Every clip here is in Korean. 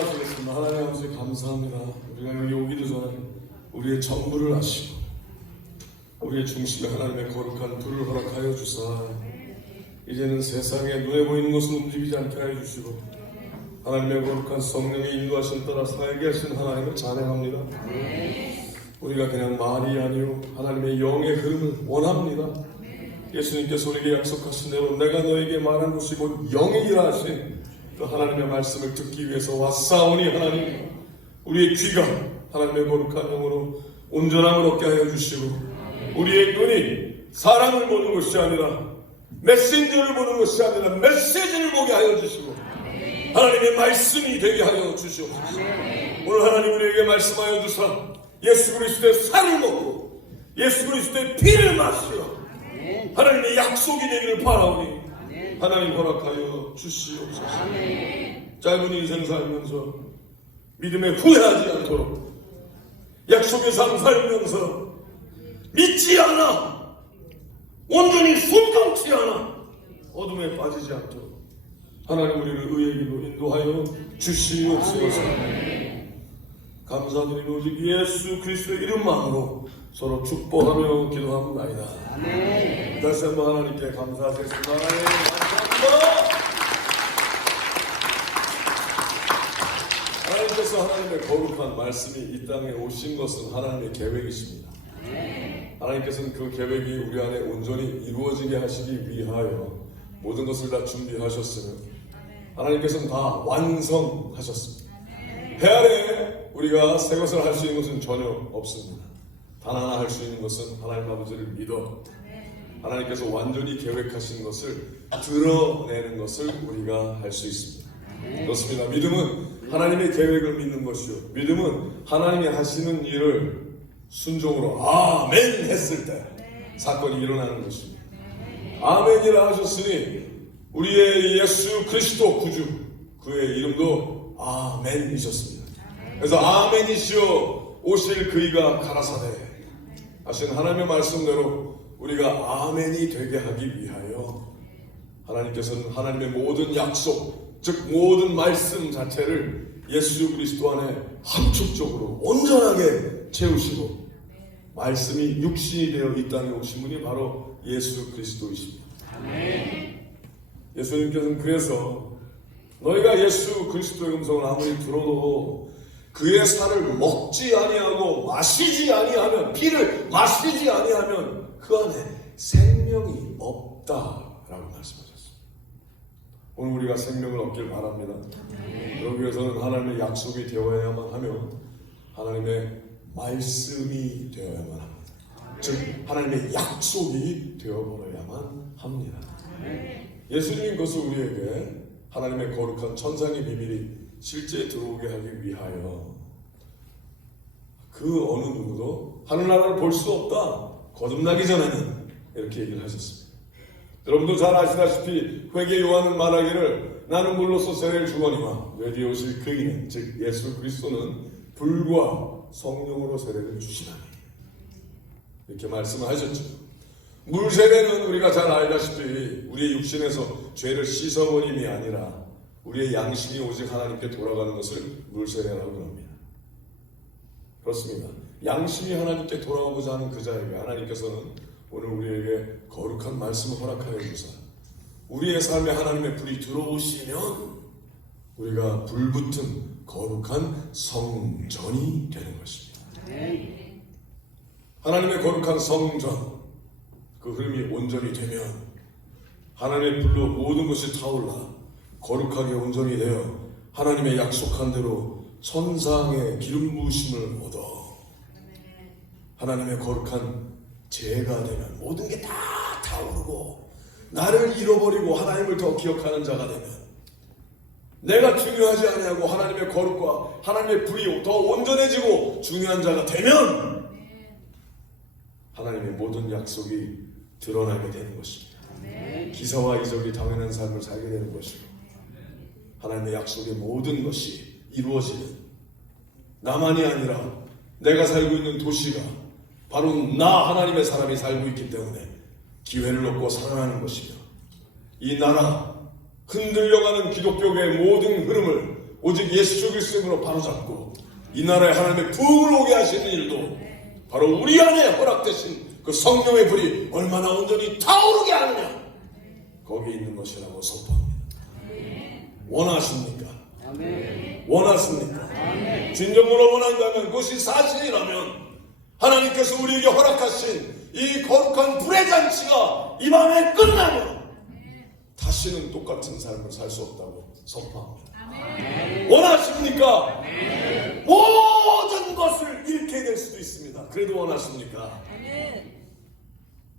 기도하시겠습니다. 하나님 아버지 감사합니다. 우리가 여기 오기도 전에 우리의 전부를 아시고 우리의 중심에 하나님의 거룩한 불을 허락하여 주사 이제는 세상에 눈에 보이는 것을 움직이지 않게 하여 주시고 하나님의 거룩한 성령의 인도하심 따라 살게 하신 하나님을 찬양합니다. 우리가 그냥 말이 아니요 하나님의 영의 흐름을 원합니다. 예수님께서 우리에게 약속하신 대로 내가 너에게 말한 것이 곧 영이라 하신 그 하나님의 말씀을 듣기 위해서 왔사오니 하나님 우리의 귀가 하나님의 거룩한 영으로 온전함을 얻게 하여 주시고 우리의 눈이 사람을 보는 것이 아니라 메신저를 보는 것이 아니라 메시지를 보게 하여 주시고 하나님의 말씀이 되게 하여 주시옵소서. 오늘 하나님 우리에게 말씀하여 주사 예수 그리스도의 살을 먹고 예수 그리스도의 피를 마시어 하나님의 약속이 되기를 바라오니 하나님 허락하여 주시옵소서. 짧은 인생 살면서 믿음에 후회하지 않도록 약속의 삶 살면서 믿지 않아 온전히 순종치 않아 어둠에 빠지지 않도록 하나님 우리를 의의 길로 인도하여 주시옵소서. 감사드리고 오직 예수 그리스도의 이름만으로 서로 축복하며 기도합니다. 다시 한번 하나님께 감사하겠습니다. 하나님 감사합니다. 하나님께서 하나님의 거룩한 말씀이 이 땅에 오신 것은 하나님의 계획이십니다. 하나님께서는 그 계획이 우리 안에 온전히 이루어지게 하시기 위하여 모든 것을 다 준비하셨으며 하나님께서는 다 완성하셨습니다. 해 아래 우리가 새 것을 할 수 있는 것은 전혀 없습니다. 단 하나 할 수 있는 것은 하나님 아버지를 믿어 하나님께서 완전히 계획하신 것을 드러내는 것을 우리가 할 수 있습니다. 그렇습니다. 믿음은 하나님의 계획을 믿는 것이요 믿음은 하나님이 하시는 일을 순종으로 아멘 했을 때 사건이 일어나는 것입니다. 아멘이라 하셨으니 우리의 예수 그리스도 구주 그의 이름도 아멘이셨습니다. 그래서 아멘이시여 오실 그이가 가라사대 하신 하나님의 말씀대로 우리가 아멘이 되게 하기 위하여 하나님께서는 하나님의 모든 약속 즉 모든 말씀 자체를 예수 그리스도 안에 함축적으로 온전하게 채우시고 말씀이 육신이 되어 이 땅에 오신 분이 바로 예수 그리스도이십니다. 예수님께서는 그래서 너희가 예수 그리스도의 음성을 아무리 들어도 그의 살을 먹지 아니하고 마시지 아니하면 피를 마시지 아니하면 그 안에 생명이 없다라고 말씀하셨습니다. 오늘 우리가 생명을 얻길 바랍니다. 그러기 위해서는 하나님의 약속이 되어야만 하며 하나님의 말씀이 되어야만 합니다. 즉 하나님의 약속이 되어버려야만 합니다. 예수님이 그것을 우리에게 하나님의 거룩한 천상의 비밀이 실제 들어오게 하기 위하여 그 어느 누구도 하늘나라를 볼 수 없다 거듭나기 전에는 이렇게 얘기를 하셨습니다. 여러분도 잘 아시다시피 회개 요한은 말하기를 나는 물로써 세례를 주거니와 뇌뒤에 오실 그이는 즉 예수 그리스도는 불과 성령으로 세례를 주시나니 이렇게 말씀을 하셨죠. 물 세례는 우리가 잘 알다시피 우리의 육신에서 죄를 씻어버림이 아니라 우리의 양심이 오직 하나님께 돌아가는 것을 물 세례라고 합니다. 그렇습니다. 양심이 하나님께 돌아오고자 하는 그 자에게 하나님께서는 오늘 우리에게 거룩한 말씀을 허락하여 주사 우리의 삶에 하나님의 불이 들어오시면 우리가 불붙은 거룩한 성전이 되는 것입니다. 하나님의 거룩한 성전 그 흐름이 온전히 되면 하나님의 불로 모든 것이 타올라 거룩하게 온전히 되어 하나님의 약속한 대로 천상의 기름 부으심을 얻어 하나님의 거룩한 제가 되면 모든 게 다 타오르고 나를 잃어버리고 하나님을 더 기억하는 자가 되면 내가 중요하지 아니하고 하나님의 거룩과 하나님의 불이 더 온전해지고 중요한 자가 되면 하나님의 모든 약속이 드러나게 되는 것입니다. 기사와 이적이 당연한 삶을 살게 되는 것이고 하나님의 약속의 모든 것이 이루어지는 나만이 아니라 내가 살고 있는 도시가 바로 나 하나님의 사람이 살고 있기 때문에 기회를 얻고 살아나는 것이며 이 나라 흔들려가는 기독교의 모든 흐름을 오직 예수 그리스도로 바로잡고 이 나라에 하나님의 부흥을 오게 하시는 일도 바로 우리 안에 허락되신 그 성령의 불이 얼마나 온전히 타오르게 하느냐, 거기에 있는 것이라고 선포합니다. 원하십니까? 원하십니까? 진정으로 원한다면, 그것이 사실이라면 하나님께서 우리에게 허락하신 이 거룩한 불의 잔치가 이 밤에 끝나면 다시는 똑같은 삶을 살 수 없다고 선포합니다. 원하십니까? 모든 것을 잃게 될 수도 있습니다. 그래도 원하십니까?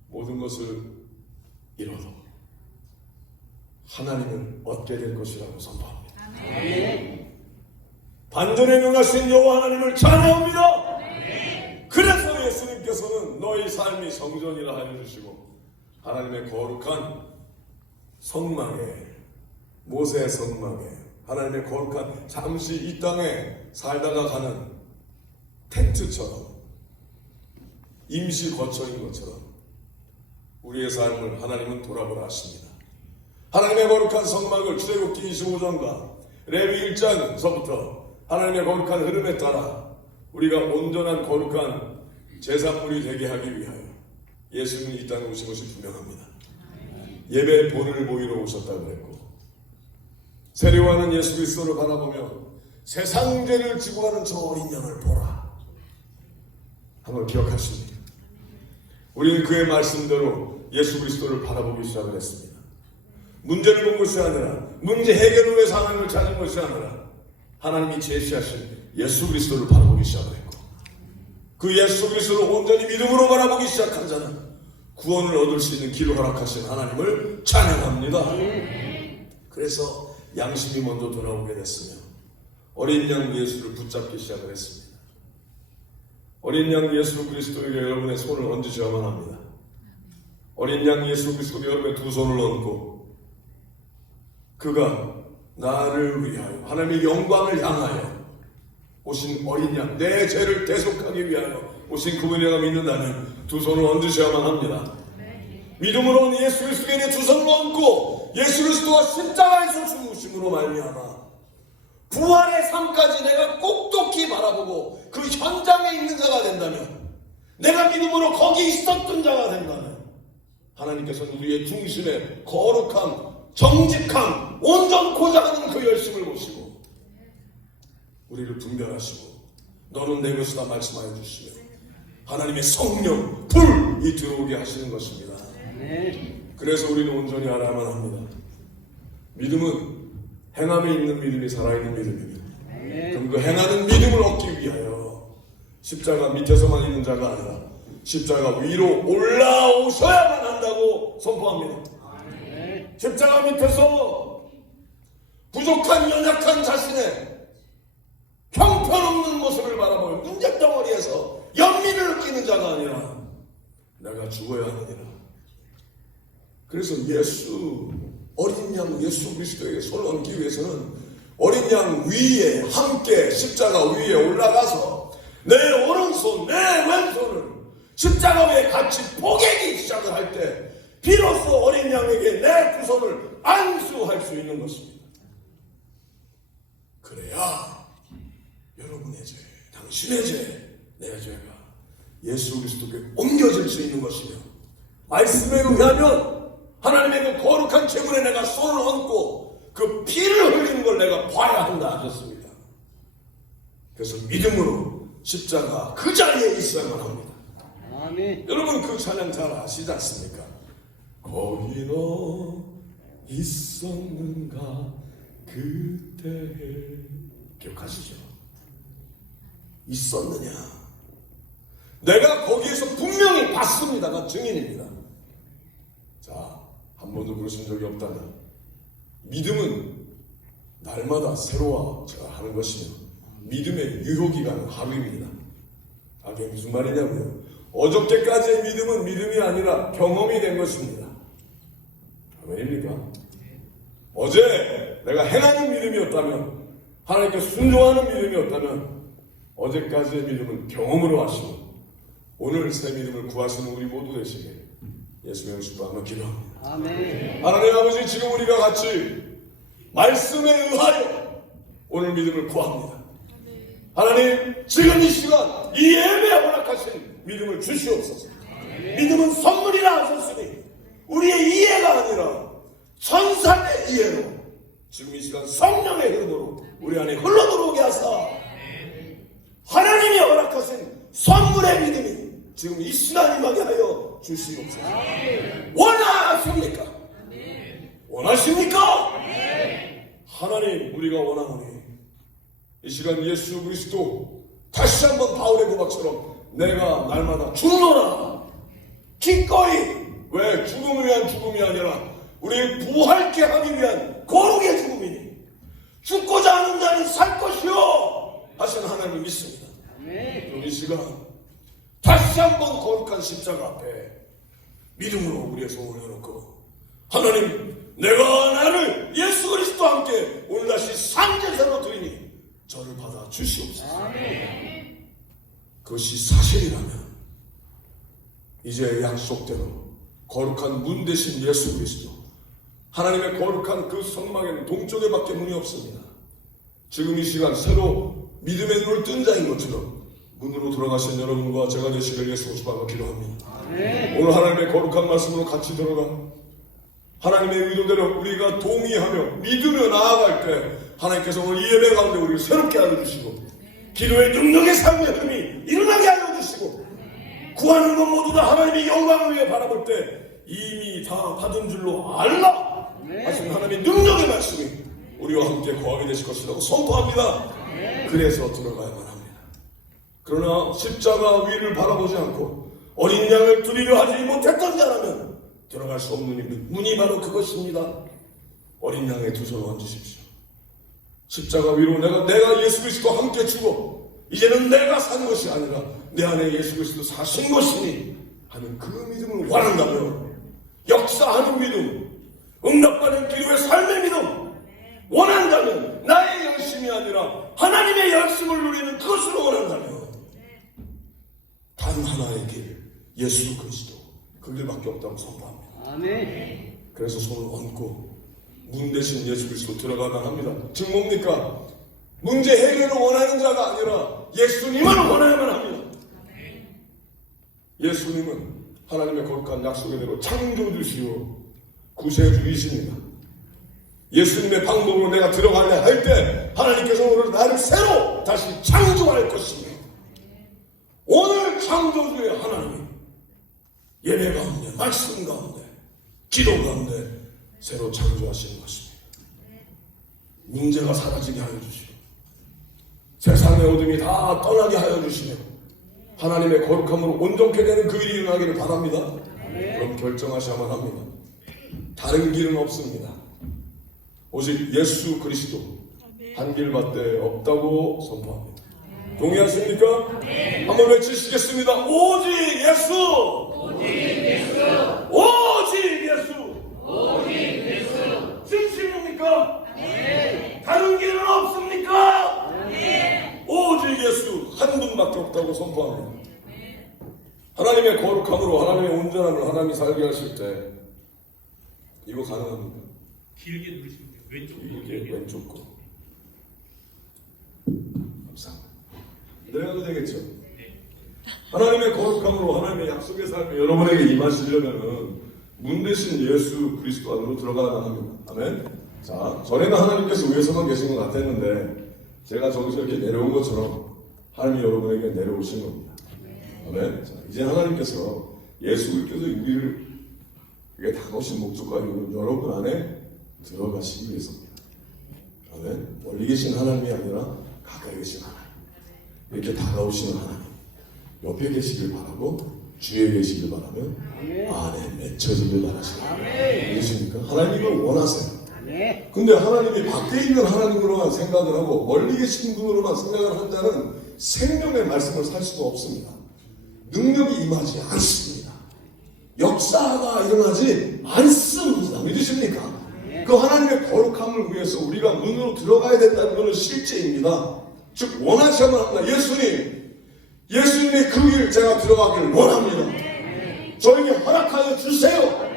모든 것을 잃어도 하나님을 얻게 될 것이라고 선포합니다. 반전에 능하신 여호와 하나님을 찬양합니다. 그래서 예수님께서는 너희 삶이 성전이라 하여 주시고 하나님의 거룩한 성막에, 모세의 성막에, 하나님의 거룩한 잠시 이 땅에 살다가 가는 텐트처럼, 임시 거처인 것처럼 우리의 삶을 하나님은 돌아보라 하십니다. 하나님의 거룩한 성막을 출애굽기 25장과 레위 1장서부터 하나님의 거룩한 흐름에 따라 우리가 온전한 거룩한 제사물이 되게 하기 위하여 예수님이 이 땅에 오신 것이 분명합니다. 예배의 본을 보이러 오셨다고 그랬고, 세례요한은 예수 그리스도를 바라보며 세상 죄를 지고 가는 저 어린 양을 보라. 한번 기억하십니까? 우리는 그의 말씀대로 예수 그리스도를 바라보기 시작을 했습니다. 문제를 본 것이 아니라, 문제 해결을 위해서 하나님을 찾은 것이 아니라 하나님이 제시하신 예수 그리스도를 바라보기 시작을 했고, 그 예수 그리스도를 온전히 믿음으로 바라보기 시작한 자는 구원을 얻을 수 있는 길을 허락하신 하나님을 찬양합니다. 그래서 양심이 먼저 돌아오게 됐으며 어린 양 예수를 붙잡기 시작을 했습니다. 어린 양 예수 그리스도에게 여러분의 손을 얹으셔야만 합니다. 어린 양 예수 그리스도에게 여러분의 두 손을 얹고 그가 나를 위하여 하나님의 영광을 향하여 오신 어린 양, 내 죄를 대속하기 위하여 오신 그분이라고 믿는다면 두 손을 얹으셔야만 합니다. 믿음으로 온 예수 그리스도께 내 두 손을 얹고 예수 그리스도와 십자가에서 죽으심으로 말미암아 부활의 삶까지 내가 똑똑히 바라보고 그 현장에 있는 자가 된다면, 내가 믿음으로 거기 있었던 자가 된다면 하나님께서는 우리의 중심에 거룩함, 정직함, 온전코자 하는 그 열심을 보시고 우리를 분별하시고 너는 내 것이다 말씀하여 주시며 하나님의 성령, 불이 들어오게 하시는 것입니다. 그래서 우리는 온전히 알아야만 합니다. 믿음은 행함에 있는 믿음이 살아있는 믿음입니다. 그럼 그 행하는 믿음을 얻기 위하여 십자가 밑에서만 있는 자가 아니라 십자가 위로 올라오셔야만 한다고 선포합니다. 십자가 밑에서 부족한 연약한 자신의 형편없는 모습을 바라보며 문제덩어리에서 연민을 느끼는 자가 아니라 내가 죽어야 하느니라. 그래서 어린 양 예수 그리스도에게 손을 얹기 위해서는 어린 양 위에 함께 십자가 위에 올라가서 내 오른손, 내 왼손을 십자가 위에 같이 포개기 시작을 할 때 비로소 어린 양에게 내 두 손을 안수할 수 있는 것입니다. 그래야 여러분의 죄, 당신의 죄, 내 죄가 예수 그리스도께 옮겨질 수 있는 것이며, 말씀에 의하면 하나님의 그 거룩한 제물에 내가 손을 얹고 그 피를 흘리는 걸 내가 봐야 한다 하셨습니다. 그래서 믿음으로 십자가 그 자리에 있어야만 합니다. 아멘. 여러분 그 찬양 잘 아시지 않습니까? 거기 너 있었는가 그때에, 기억하시죠? 있었느냐? 내가 거기에서 분명히 봤습니다가 증인입니다. 자, 한 번도 그러신 적이 없다면 믿음은 날마다 새로워져 하는 것이며 믿음의 유효기간은 하루입니다. 그게 무슨 말이냐고요? 어저께까지의 믿음은 믿음이 아니라 경험이 된 것입니다. 아멘입니까? 어제 내가 행하는 믿음이었다면, 하나님께 순종하는 믿음이었다면 어제까지의 믿음은 경험으로 하시고 오늘 새 믿음을 구하시는 우리 모두 되시길 예수님의 이름으로 한번 기도합니다. 아멘. 하나님 아버지, 지금 우리가 같이 말씀에 의하여 오늘 믿음을 구합니다. 하나님, 지금 이 시간 이 예배에 허락하신 믿음을 주시옵소서. 믿음은 선물이라 하셨으니 우리의 이해가 아니라 천사의 이해로 지금 이 시간 성령의 흐름으로 우리 안에 흘러들어오게 하사 하나님이 허락하신 선물의 믿음이 지금 이 시간 임하게 하여 주시옵소서. 원하십니까? 원하십니까? 하나님, 우리가 원하노니 이 시간 예수 그리스도 다시 한번 바울의 고백처럼 내가 날마다 죽노라 기꺼이. 왜? 죽음을 위한 죽음이 아니라 우리 부활케 하기 위한 거룩의 죽음이니 죽고자 하는 자는 살 것이요 하시는 하나님을 믿습니다. 이 시간 다시 한번 거룩한 십자가 앞에 믿음으로 우리의 손을 해놓고 하나님, 내가 나를 예수 그리스도와 함께 오늘 다시 상제사로 드리니 저를 받아 주시옵소서. 그것이 사실이라면 이제 약속대로 거룩한 문 대신 예수 그리스도, 하나님의 거룩한 그 성막에는 동쪽에 밖에 문이 없습니다. 지금 이 시간 새로 믿음의 눈을 뜬 자인 것처럼 문으로 들어가신 여러분과 제가 되시길 예수 주님으로 기도합니다. 오늘 하나님의 거룩한 말씀으로 같이 들어가 하나님의 의도대로 우리가 동의하며 믿으며 나아갈 때 하나님께서 오늘 이 예배 가운데 우리를 새롭게 하여 주시고 기도의 능력의 삶의 흐름이 일어나게 하여 주시고 구하는 것 모두 다 하나님의 영광을 위해 바라볼 때 이미 다 받은 줄로 알라 하신 하나님의 능력의 말씀이 우리와 함께 거하게 되실 것이라고 선포합니다. 그래서 들어가야만 합니다. 그러나 십자가 위를 바라보지 않고 어린 양을 드리려 하지 못했던 자라면 들어갈 수 없는 문이 바로 그것입니다. 어린 양의 두 손을 얹으십시오. 십자가 위로 내가 예수 그리스도와 함께 죽어 이제는 내가 산 것이 아니라 내 안에 예수 그리스도 사신 것이니 하는 그 믿음을 원한다면 역사하는 믿음, 응답받는 기도의 삶의 믿음 원한다면 나의 열심이 아니라 하나님의 열심을 누리는 그것을 원한다면 단 하나의 길, 예수 그리스도 그 길밖에 없다고 선포합니다. 아멘. 그래서 손을 얹고 문 대신 예수 그리스도 들어가야 합니다. 즉 뭡니까? 문제 해결을 원하는 자가 아니라 예수님을 원해야만 합니다. 예수님은 하나님의 거룩한 약속대로 창조주시오 구세주이십니다. 예수님의 방법으로 내가 들어가려 할 때 하나님께서 오늘 나를 새로 다시 창조할 것입니다. 오늘 창조주의 하나님이 예배 가운데, 말씀 가운데, 기도 가운데 새로 창조하시는 것입니다. 문제가 사라지게 하여 주시고 세상의 어둠이 다 떠나게 하여 주시며 하나님의 거룩함으로 온전케 되는 그 일이 일어나기를 바랍니다. 그럼 결정하셔야만 합니다. 다른 길은 없습니다. 오직 예수 그리스도 한 길밖에 없다고 선포합니다. 동의하십니까? 한번 외치시겠습니다. 오직 예수! 오직 예수! 오직 예수! 오직 예수! 진심입니까? 네. 다른 길은 없습니까? 네. 오직 예수 한 분밖에 없다고 선포합니다. 하나님의 거룩함으로 하나님의 온전함을 하나님이 살게 하실 때 이거 가능합니다. 길게 누르시면 돼요. 이게 왼쪽 거. 감사합니다. 내려가도 되겠죠? 하나님의 거룩함으로 하나님의 약속의 삶이 여러분에게 임하시려면은 문 대신 예수 그리스도 안으로 들어가야 합니다. 아멘. 자, 전에는 하나님께서 위에서만 계신 것 같았는데 제가 저기서 이렇게 내려온 것처럼 하나님이 여러분에게 내려오신 겁니다. 아멘. 자, 이제 하나님께서 예수께서 우리를 이게 다가오신 목적과 이유는 여러분 안에 들어가시기 위해서입니다. 아멘. 멀리 계신 하나님이 아니라 가까이 계신 하나님, 이렇게 다가오시는 하나님 옆에 계시길 바라고 주위에 계시길 바라면 안에 맺혀지길 바라십니다. 그러십니까? 하나님을 원하세요. 근데 하나님이 밖에 있는 하나님으로만 생각을 하고 멀리 계신 분으로만 생각을 한 자는 생명의 말씀을 살 수가 없습니다. 능력이 임하지 않습니다. 역사가 일어나지 않습니다. 믿으십니까? 그 하나님의 거룩함을 위해서 우리가 문으로 들어가야 된다는 것은 실제입니다. 즉 원하셔야만 합니다. 예수님의 그 길 제가 들어가기를 원합니다. 저에게 허락하여 주세요.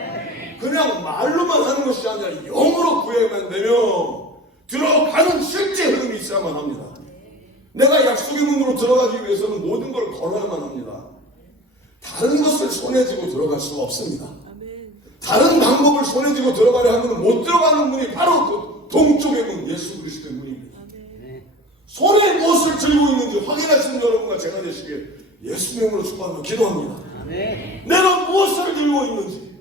그냥 말로만 하는 것이 아니라 영으로 구해야만 되며 들어가는 실제 흐름이 있어야만 합니다. 내가 약속의 문으로 들어가기 위해서는 모든 걸 걸어야만 합니다. 다른 것을 손에 쥐고 들어갈 수가 없습니다. 다른 방법을 손에 쥐고 들어가려 하면 못 들어가는 문이 바로 그 동쪽의 문, 예수 그리스도의 문입니다. 손에 무엇을 들고 있는지 확인하시는 여러분과 제가 되시길 예수의 이름으로 축복하며 기도합니다. 내가 무엇을 들고 있는지,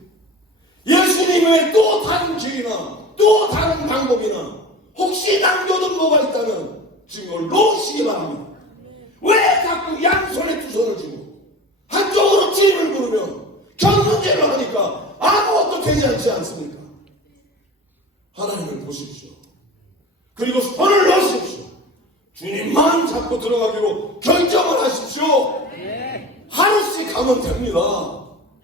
예수님 외에 또 다른 길이나 또 다른 방법이나 혹시 남겨둔 뭐가 있다면 지금 그걸 놓으시기 바랍니다. 왜 자꾸 양손에 두 손을 쥐고 한쪽으로 찜을 부르며 견문제를 하니까 아무것도 되지 않지 않습니까? 하나님을 보십시오. 그리고 손을 놓으십시오. 주님만 잡고 들어가기로 결정을 하십시오. 하루씩 가면 됩니다.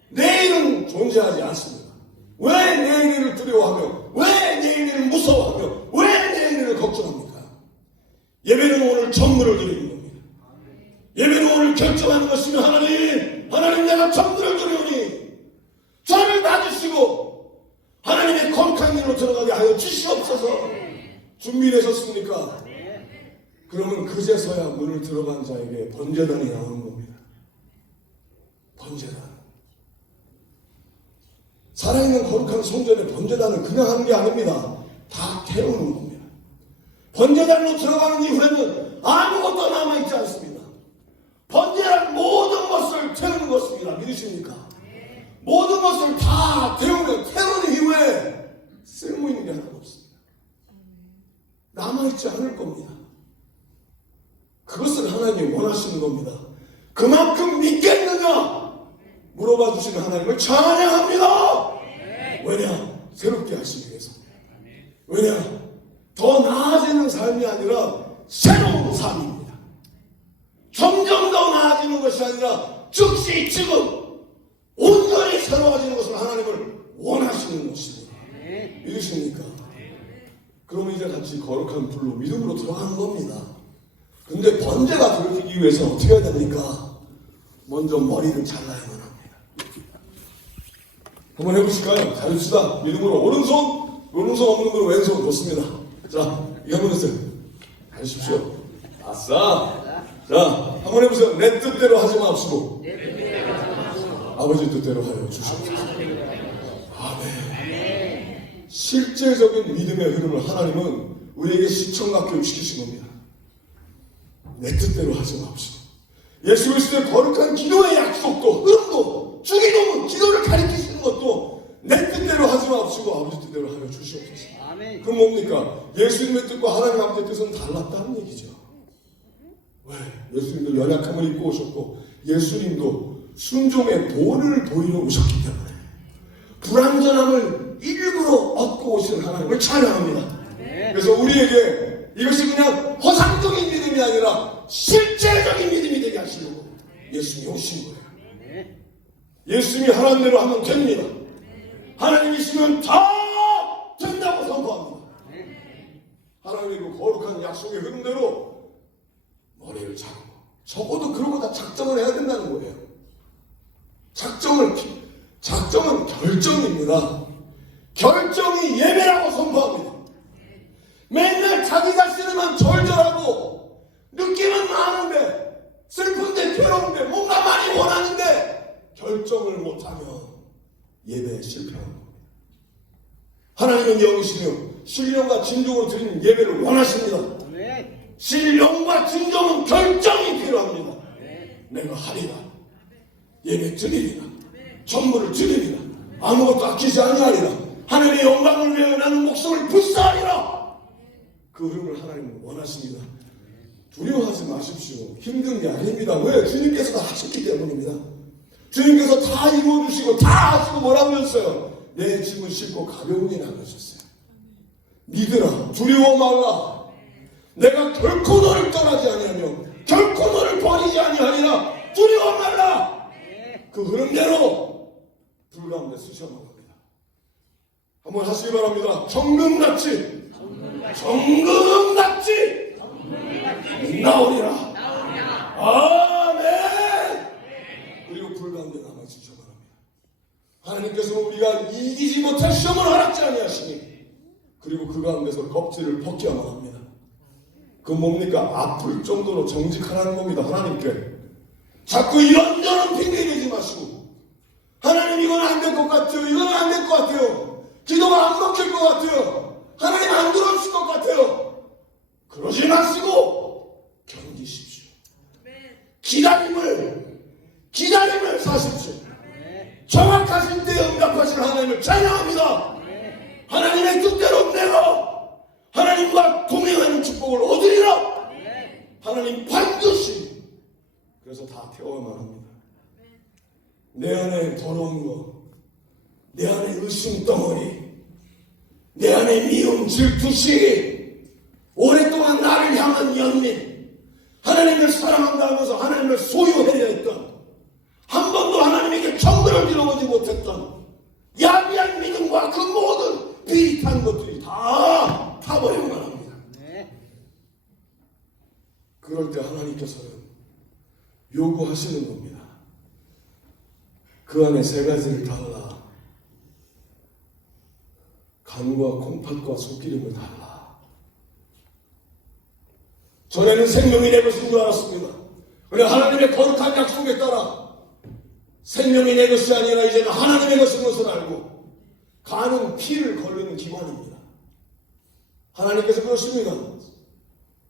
내일은 존재하지 않습니다. 왜 내일을 두려워하며, 왜 내일을 무서워하며, 왜 내일을 걱정합니까? 예배는 오늘 전부를 드리는 겁니다. 예배는 오늘 결정하는 것이며, 하나님 내가 전부를 드리오니 저를 놔주시고 하나님의 거룩한 길로 들어가게 하여 주시옵소서. 준비되셨습니까? 그러면 그제서야 문을 들어간 자에게 번제단이 나오는 겁니다. 번제단. 살아있는 거룩한 성전에 번제단을 그냥 하는 게 아닙니다. 다 태우는 겁니다. 번제단으로 들어가는 이후에는 아무것도 남아있지 않습니다. 번제란 모든 것을 태우는 것입니다. 믿으십니까? 모든 것을 다 태우는 이후에 쓸모있는 게 하나도 없습니다. 남아있지 않을 겁니다. 그것을 하나님이 원하시는 겁니다. 그만큼 믿겠느냐? 물어봐 주시는 하나님을 찬양합니다. 왜냐? 새롭게 하시기 위해서. 왜냐? 더 나아지는 삶이 아니라 새로운 삶입니다. 점점 더 나아지는 것이 아니라 즉시 지금 온전히 새로워지는 것을 하나님을 원하시는 것입니다. 믿으십니까? 그러면 이제 같이 거룩한 불로 믿음으로 들어가는 겁니다. 근데 번제가 들어지기 위해서 어떻게 해야 됩니까? 먼저 머리를 잘라야만 합니다. 한번 해보실까요? 잘합시다. 믿음으로 오른손 없는 분은 왼손 놓습니다. 자, 이거 한번 해보세요. 하십시오. 아싸. 자, 한번 해보세요. 내 뜻대로 하지 마시고 아버지 뜻대로 하여 주시옵소서. 아멘. 실제적인 믿음의 흐름을 하나님은 우리에게 시청각 교육시키신 겁니다. 내 뜻대로 하지 마옵시고 예수 그리스도의 거룩한 기도의 약속도 흐름도 주기도문 기도를 가리키시는 것도 내 뜻대로 하지 마옵시고 아버지 뜻대로 하여 주시옵소서. 아멘. 그럼 뭡니까? 예수님의 뜻과 하나님 아버지의 뜻은 달랐다는 얘기죠. 왜? 예수님도 연약함을 입고 오셨고 예수님도 순종의 본을 보이러 오셨기 때문에 불완전함을 일부러 얻고 오신 하나님을 찬양합니다. 그래서 우리에게 이것이 그냥 허상적인 믿음이 아니라 실제적인 믿음이 되게 하시려고 예수님이 오신 거예요. 예수님이 하나님 대로 하면 됩니다. 하나님이시면 다 된다고 선포합니다. 하나님의 그 거룩한 약속의 흐름대로 머리를 잡고 적어도 그런 거 다 작정을 해야 된다는 거예요. 작정은 결정입니다. 결정이 예배라고 선포합니다. 맨날 자기 자신을만 절절하고 느낌은 많은데 슬픈데 괴로운데 뭔가 많이 원하는데 결정을 못하면 예배에 실패하는 겁니다. 하나님은 영이시며 신령과 진정으로 드리는 예배를 원하십니다. 신령과 진정은 결정이 필요합니다. 내가 하리라, 예배 드리리라, 전부를 드리리라, 아무것도 아끼지 아니하리라, 하나님의 영광을 위하여 나는 목숨을 불사하리라. 그 흐름을 하나님은 원하십니다. 두려워하지 마십시오. 힘든 게 아닙니다. 왜? 주님께서 다 하셨기 때문입니다. 주님께서 다 이루어주시고 다 하시고 뭐라고 하셨어요? 내 짐을 싣고 가벼우니 나가셨어요. 믿으라. 두려워 말라. 내가 결코 너를 떠나지 아니하며 결코 너를 버리지 아니하리라. 두려워 말라. 그 흐름대로 불 가운데 쓰셔만 합니다. 한번 하시기 바랍니다. 정금같이 나오리라. 아멘. 그리고 불 가운데 남아주셔 바랍니다. 하나님께서는 우리가 이기지 못할 시험을 허락지 아니하시니 그리고 그 가운데서 껍질을 벗겨야만 합니다. 그 뭡니까? 아플 정도로 정직하라는 겁니다. 하나님께 자꾸 이런저런 핑계 대지 마시고, 하나님 이건 안 될 것 같아요, 이건 안 될 것 같아요, 기도가 안 먹힐 것 같아요, 하나님 안 들어주실 것 같아요, 그러지 마시고 견디십시오. 기다림을 사십시오. 정확하신 때에 응답하실 하나님을 찬양합니다. 하나님의 뜻대로 내가 하나님과 동행하는 축복을 얻으리라. 하나님 반드시. 그래서 다 태워야만 합니다. 내 안에 더러운 것, 내 안에 의심 덩어리, 내 안에 미움, 질투시, 오랫동안 나를 향한 연민, 하나님을 사랑한다 하면서 하나님을 소유하려 했던, 한 번도 하나님에게 정글을 들어보지 못했던 야비한 믿음과 그 모든 비릿한 것들이 다 타버리고만 합니다. 그럴 때 하나님께서는 요구하시는 겁니다. 그 안에 세 가지를 달라. 간과 콩팥과 속기름을 달라. 전에는 생명이 내 것인 줄 알았습니다. 그런데 하나님의 거룩한 약속에 따라 생명이 내 것이 아니라 이제는 하나님의 것인 것을 알고, 간은 피를 거르는 기관입니다. 하나님께서 그렇습니다.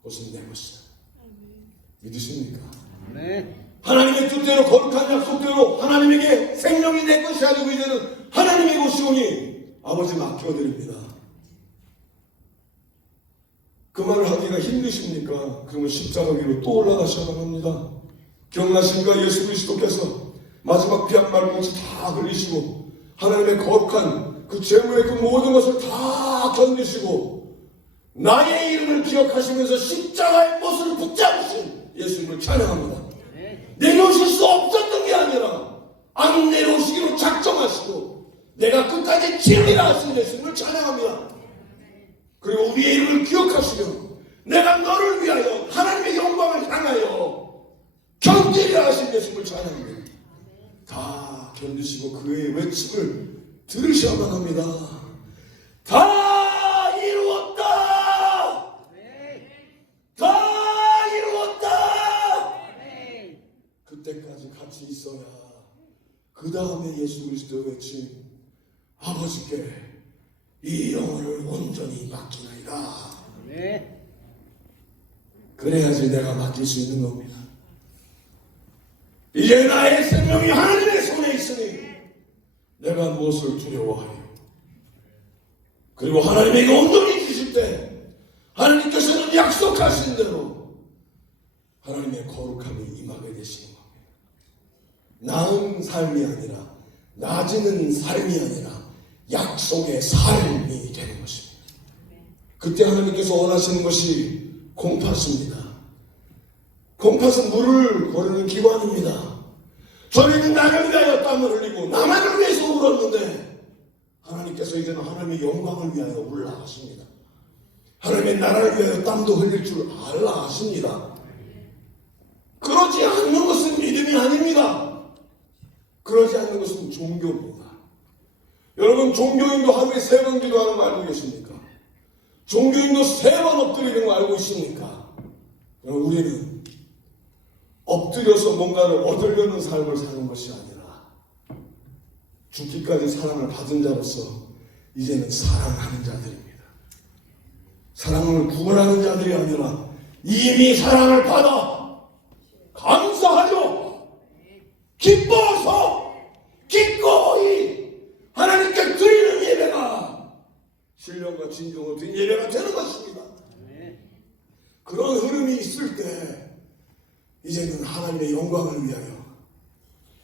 그것은 내 것이다. 믿으십니까? 네. 하나님의 뜻대로 거룩한 약속대로 하나님에게 생명이 내 것이 아니고 이제는 하나님의 것이오니 아버지 맡겨드립니다. 그 말을 하기가 힘드십니까? 그러면 십자가 위로 또 올라가셔야 합니다. 기억나십니까? 예수 그리스도께서 마지막 피 한 방울씩 다 흘리시고 하나님의 거룩한 그 재물의 그 모든 것을 다 견디시고 나의 이름을 기억하시면서 십자가의 못을 붙잡으신 예수님을 찬양합니다. 내려오실 수 없었던 게 아니라 안 내려오시기로 작정하시고 내가 끝까지 치리라 하신 예수님을 찬양합니다. 그리고 우리의 이름을 기억하시며 내가 너를 위하여 하나님의 영광을 향하여 견디리라 하신 예수님을 찬양합니다. 다 견디시고 그의 외침을 들으셔야만 합니다. 다 이루었다! 다 이루었다! 그때까지 같이 있어야 그 다음에 예수 그리스도의 외침, 아버지께 이 영혼을 온전히 맡기나이다. 그래야지 내가 맡길 수 있는 겁니다. 이제 나의 생명이 하나님의 손에 있으니 내가 무엇을 두려워하여. 그리고 하나님에게 온전히 주실 때 하나님께서는 약속하신 대로 하나님의 거룩함이 임하게 되시는 겁니다. 나은 삶이 아니라, 나아지는 삶이 아니라 약속의 삶이 되는 것입니다. 그때 하나님께서 원하시는 것이 콩팥입니다. 콩팥은 물을 거르는 기관입니다. 저희는 나를 위하여 땀을 흘리고 나만을 위해서 울었는데 하나님께서 이제는 하나님의 영광을 위하여 울라 하십니다. 하나님의 나라를 위하여 땀도 흘릴 줄 알라 하십니다. 그러지 않는 것은 믿음이 아닙니다. 그러지 않는 것은 종교입니다. 여러분, 종교인도 하루에 3번 기도하는 거 알고 계십니까? 종교인도 3번 엎드리는 거 알고 있습니까? 그럼 우리는 엎드려서 뭔가를 얻으려는 삶을 사는 것이 아니라 죽기까지 사랑을 받은 자로서 이제는 사랑하는 자들입니다. 사랑을 구원하는 자들이 아니라 이미 사랑을 받아 감사하죠. 기뻐서 기꺼이 하나님께 드리는 예배가 신령과 진정으로 드린 예배가 되는 것입니다. 그런 흐름이 있을 때 이제는 하나님의 영광을 위하여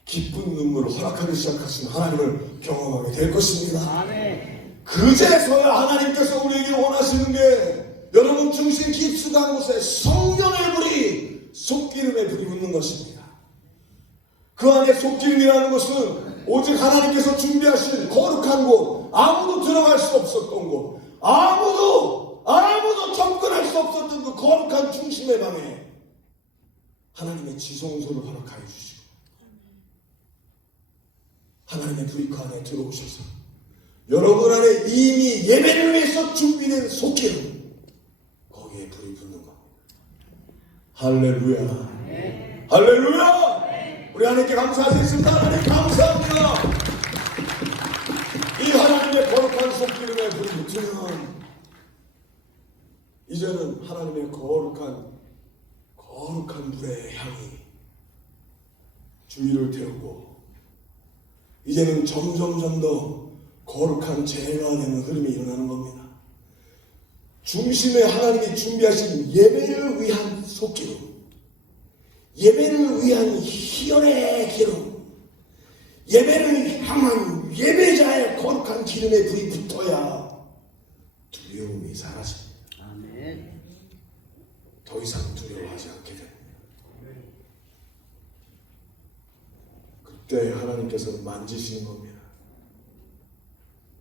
기쁜 눈물을 허락하기 시작하신 하나님을 경험하게 될 것입니다. 그제서야 하나님께서 우리에게 원하시는 게 여러분 중심 깊숙한 곳에 성령의 불이, 속기름의 불이 붙는 것입니다. 그 안에 속기름이라는 것은 오직 하나님께서 준비하신 거룩한 곳, 아무도 들어갈 수 없었던 곳, 아무도 접근할 수 없었던 그 거룩한 중심의 방에 하나님의 지성소를 허락하여 주시고 하나님의 불이 그 안에 들어오셔서 여러분 안에 이미 예배를 위해서 준비된 속기름, 거기에 불이 붙는 겁니다. 할렐루야. 할렐루야. 우리 하나님께 감사하겠습니다. 하나님 감사합니다. 이 하나님의 거룩한 속기름에 불이 붙으면 이제는 하나님의 거룩한 불의 향이 주위를 태우고 이제는 점점 더 거룩한 재해가 되는 흐름이 일어나는 겁니다. 중심에 하나님이 준비하신 예배를 위한 속기름, 예배를 위한 희열의 기름, 예배를 향한 예배자의 거룩한 기름에 불이 붙어야 두려움이 사라집니다. 아멘. 더 이상 두려워하지 않게 됩니다. 그때 하나님께서는 만지시는 겁니다.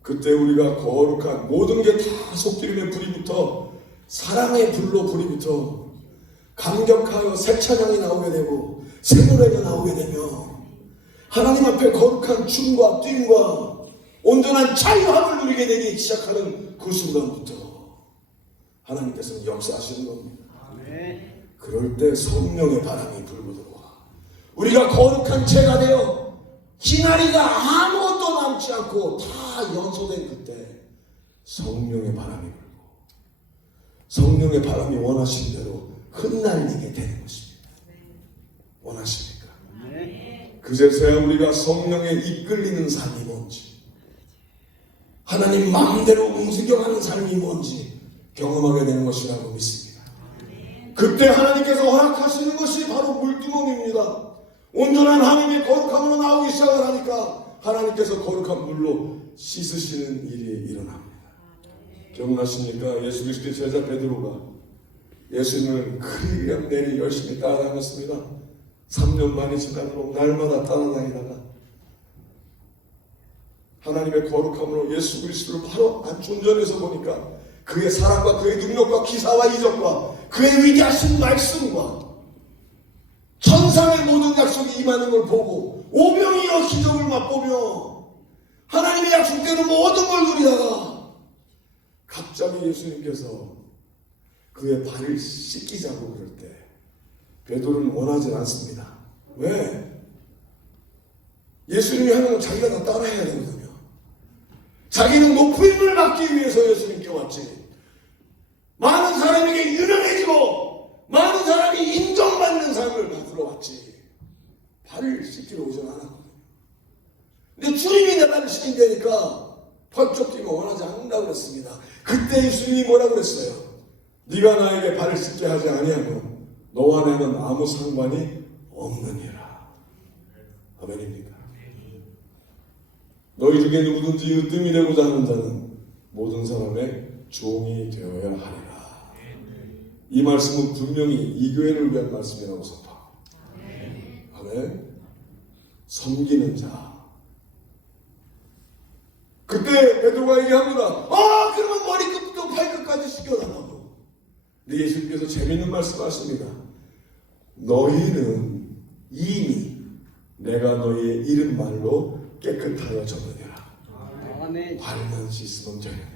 그때 우리가 거룩한 모든 게 다 속기름에 불이 붙어 사랑의 불로 불이 붙어 감격하여 새 찬양이 나오게 되고 새 노래가 나오게 되며 하나님 앞에 거룩한 춤과 뛴과 온전한 자유함을 누리게 되기 시작하는 그 순간부터 하나님께서는 역사하시는 겁니다. 아멘. 그럴 때 성령의 바람이 불고 들어와 우리가 거룩한 죄가 되어 기나리가 아무것도 남지 않고 다 연소된 그때 성령의 바람이 불고 성령의 바람이 원하시는 대로 흩날리게 되는 것입니다. 원하십니까? 아멘. 그제서야 우리가 성령에 이끌리는 삶이 뭔지 하나님 마음대로 움직여가는 삶이 뭔지 경험하게 되는 것이라고 믿습니다. 그때 하나님께서 허락하시는 것이 바로 물두멍입니다. 온전한 하나님의 거룩함으로 나오기 시작을 하니까 하나님께서 거룩한 물로 씻으시는 일이 일어납니다. 기억나십니까? 예수 그리스도의 제자 베드로가 예수님을 그리gram 내리 열심히 따라다녔습니다. 3년 만이 지나도록 날마다 따라다니다가 하나님의 거룩함으로 예수 그리스도를 바로 안존전에서 보니까 그의 사랑과 그의 능력과 기사와 이적과 그의 위대하신 말씀과 천상의 모든 약속이 임하는 걸 보고 오병이어 기적을 맛보며 하나님의 약속대로 모든 걸 누리다가 갑자기 예수님께서 그의 발을 씻기자고 그럴 때 베드로는 원하지 않습니다. 왜? 예수님이 하는 건 자기가 다 따라해야 되거든요. 자기는 높임을 받기 위해서 예수님께 왔지. 많은 사람에게 유명해지고 많은 사람이 인정받는 삶을 받으러 왔지. 발을 씻기러 오지 않았거든요. 근데 주님이 내 발을 씻긴다니까 펄쩍 뛰면 원하지 않는다고 그랬습니다. 그때 예수님이 뭐라고 그랬어요? 네가 나에게 발을 씻게 하지 아니하면 너와 나는 아무 상관이 없느니라. 아멘입니까? 너희 중에 누구든지 으뜸이 되고자 하는 자는 모든 사람의 종이 되어야 하리라. 이 말씀은 분명히 이 교회를 위한 말씀이라고 선포합니다. 아멘. 섬기는 자. 그때 베드로가 얘기합니다. 그러면 머리끝부터 발끝까지 씻겨달라고. 근데 예수님께서 재밌는 말씀하십니다. 너희는 이미 내가 너희의 이름 말로 깨끗하여 졌느니라. 아멘. 발만 씻으면 되느니라.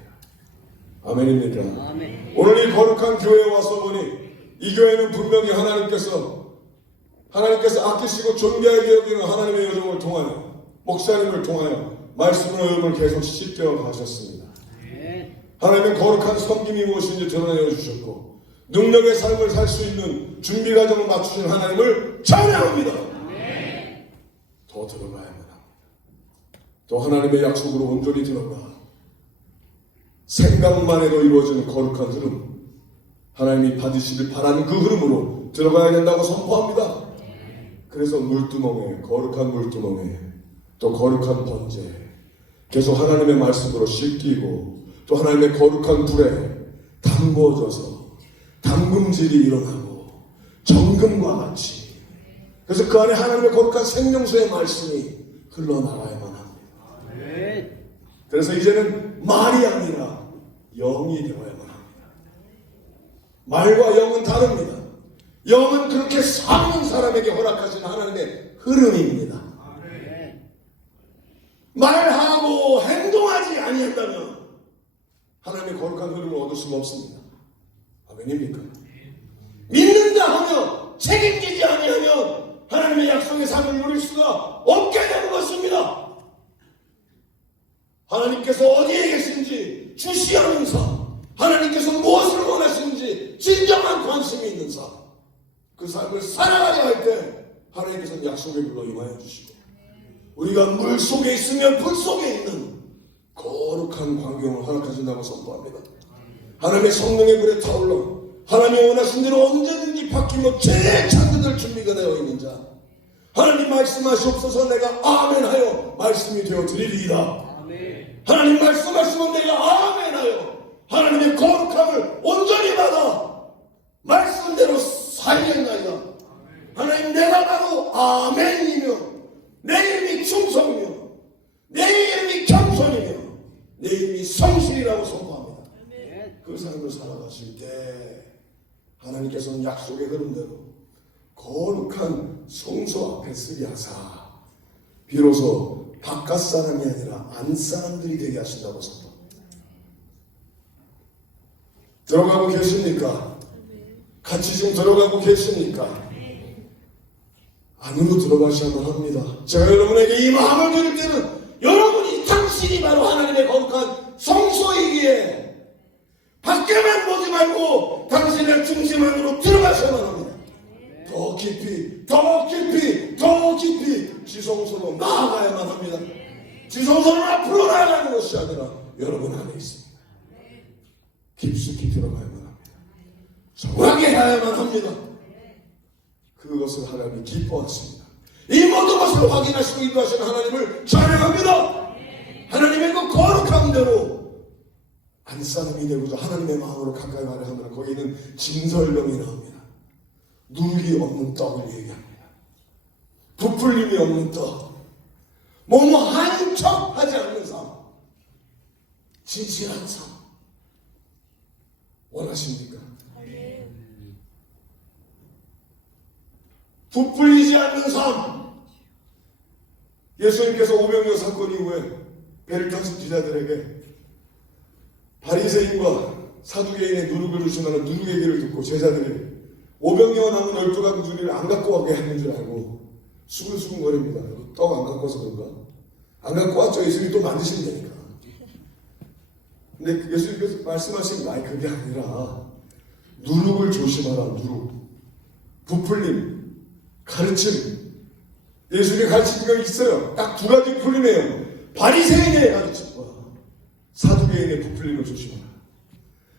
아멘입니까? 아멘. 오늘 이 거룩한 교회에 와서 보니 이 교회는 분명히 하나님께서 아끼시고 존귀하게 여기는 하나님의 여정을 통하여 목사님을 통하여 말씀으로 여러분을 계속 씻겨 가셨습니다. 아멘. 하나님의 거룩한 섬김이 무엇인지 드러내어 주셨고 능력의 삶을 살 수 있는 준비 과정을 맞추신 하나님을 찬양합니다. 더 들어가야만 합니다. 또 하나님의 약속으로 온전히 들어가 생각만 해도 이루어지는 거룩한 흐름, 하나님이 받으시길 바라는 그 흐름으로 들어가야 된다고 선포합니다. 그래서 물두멍에, 거룩한 물두멍에, 또 거룩한 번제, 계속 하나님의 말씀으로 씻기고 또 하나님의 거룩한 불에 담궈져서 담금질이 일어나고 정금과 같이, 그래서 그 안에 하나님의 거룩한 생명수의 말씀이 흘러나가야만 합니다. 아멘. 그래서 이제는 말이 아니라 영이 되어야만 합니다. 말과 영은 다릅니다. 영은 그렇게 사는 사람에게 허락하신 하나님의 흐름입니다. 아멘. 말하고 행동하지 아니한다면 하나님의 거룩한 흐름을 얻을 수가 없습니다. 아멘입니까? 믿는다 하며 책임지지 아니하면 하나님의 약속의 삶을 누릴 수가 없게 되는 것입니다. 하나님께서 어디에 계신지 주시하는 삶, 하나님께서 무엇을 원하시는지 진정한 관심이 있는 삶, 그 삶을 살아가려 할 때 하나님께서는 약속의 불로 임하여 주시고, 우리가 물 속에 있으면 불 속에 있는 거룩한 광경을 허락하신다고 선포합니다. 하나님의 성령의 불에 타올라 하나님이 원하신 대로 언제든지 바뀌며 죄의 창조될 준비가 되어 있는 자, 하나님 말씀하시옵소서. 내가 아멘하여 말씀이 되어 드리리이다. 하나님 말씀하시면 내가 아멘하여 하나님의 거룩함을 온전히 받아 말씀대로 살겠나이다. 하나님, 내가 바로 아멘이며 내 이름이 충성이며 내 이름이 겸손이며 내 이름이 성실이라고 선포합니다. 그 삶을 살아가실 때 하나님께서는 약속의 흐름대로 거룩한 성소 앞에 쓰게 하사 비로소 바깥 사람이 아니라 안 사람들이 되게 하신다고 선포합니다. 들어가고 계십니까? 같이 지금 들어가고 계십니까? 안으로 들어가셔야만 합니다. 제가 여러분에게 이 마음을 드릴 때는 여러분이 당신이 바로 하나님의 거룩한 성소이기에 밖에만 보지 말고 당신의 중심 안으로 들어가셔야만 합니다. 더 깊이 더 깊이 더 깊이 지성소로 나아가야만 합니다. 지성소는 앞으로 나아가는 것이 아니라 여러분 안에 있습니다. 깊숙이 들어가야만 합니다. 정확하게 해야만 합니다. 그것을 하나님이 기뻐하십니다. 이 모든 것을 확인하시고 인도하시는 하나님을 찬양합니다. 하나님의 그 거룩함대로 안사람이 되고자 하나님의 마음으로 가까이 가려 하면 거기는 진설명이 나옵니다. 누룩이 없는 떡을 얘기합니다. 부풀림이 없는 떡, 뭐뭐 한 척 하지 않는 삶, 진실한 삶 원하십니까? 부풀리지 않는 삶. 예수님께서 오병이어 사건 이후에 배를 타신 제자들에게 바리새인과 사두개인의 누룩을 주시는 누룩 얘기를 듣고 제자들이 오병이어 남은 12강주리를 안 갖고 가게 하는 줄 알고 수근수근거립니다. 떡 안 갖고 와서 그런가? 안 갖고 왔죠. 예수님이 또 만드시면 되니까. 근데 예수님께서 말씀하신 게 그게 아니라 누룩을 조심하라. 누룩, 부풀림, 가르침. 예수님이 가르치는 게 있어요. 딱 두 가지 부풀림이에요. 바리새인의 가르침과 사두개인의 부풀림을 조심하라.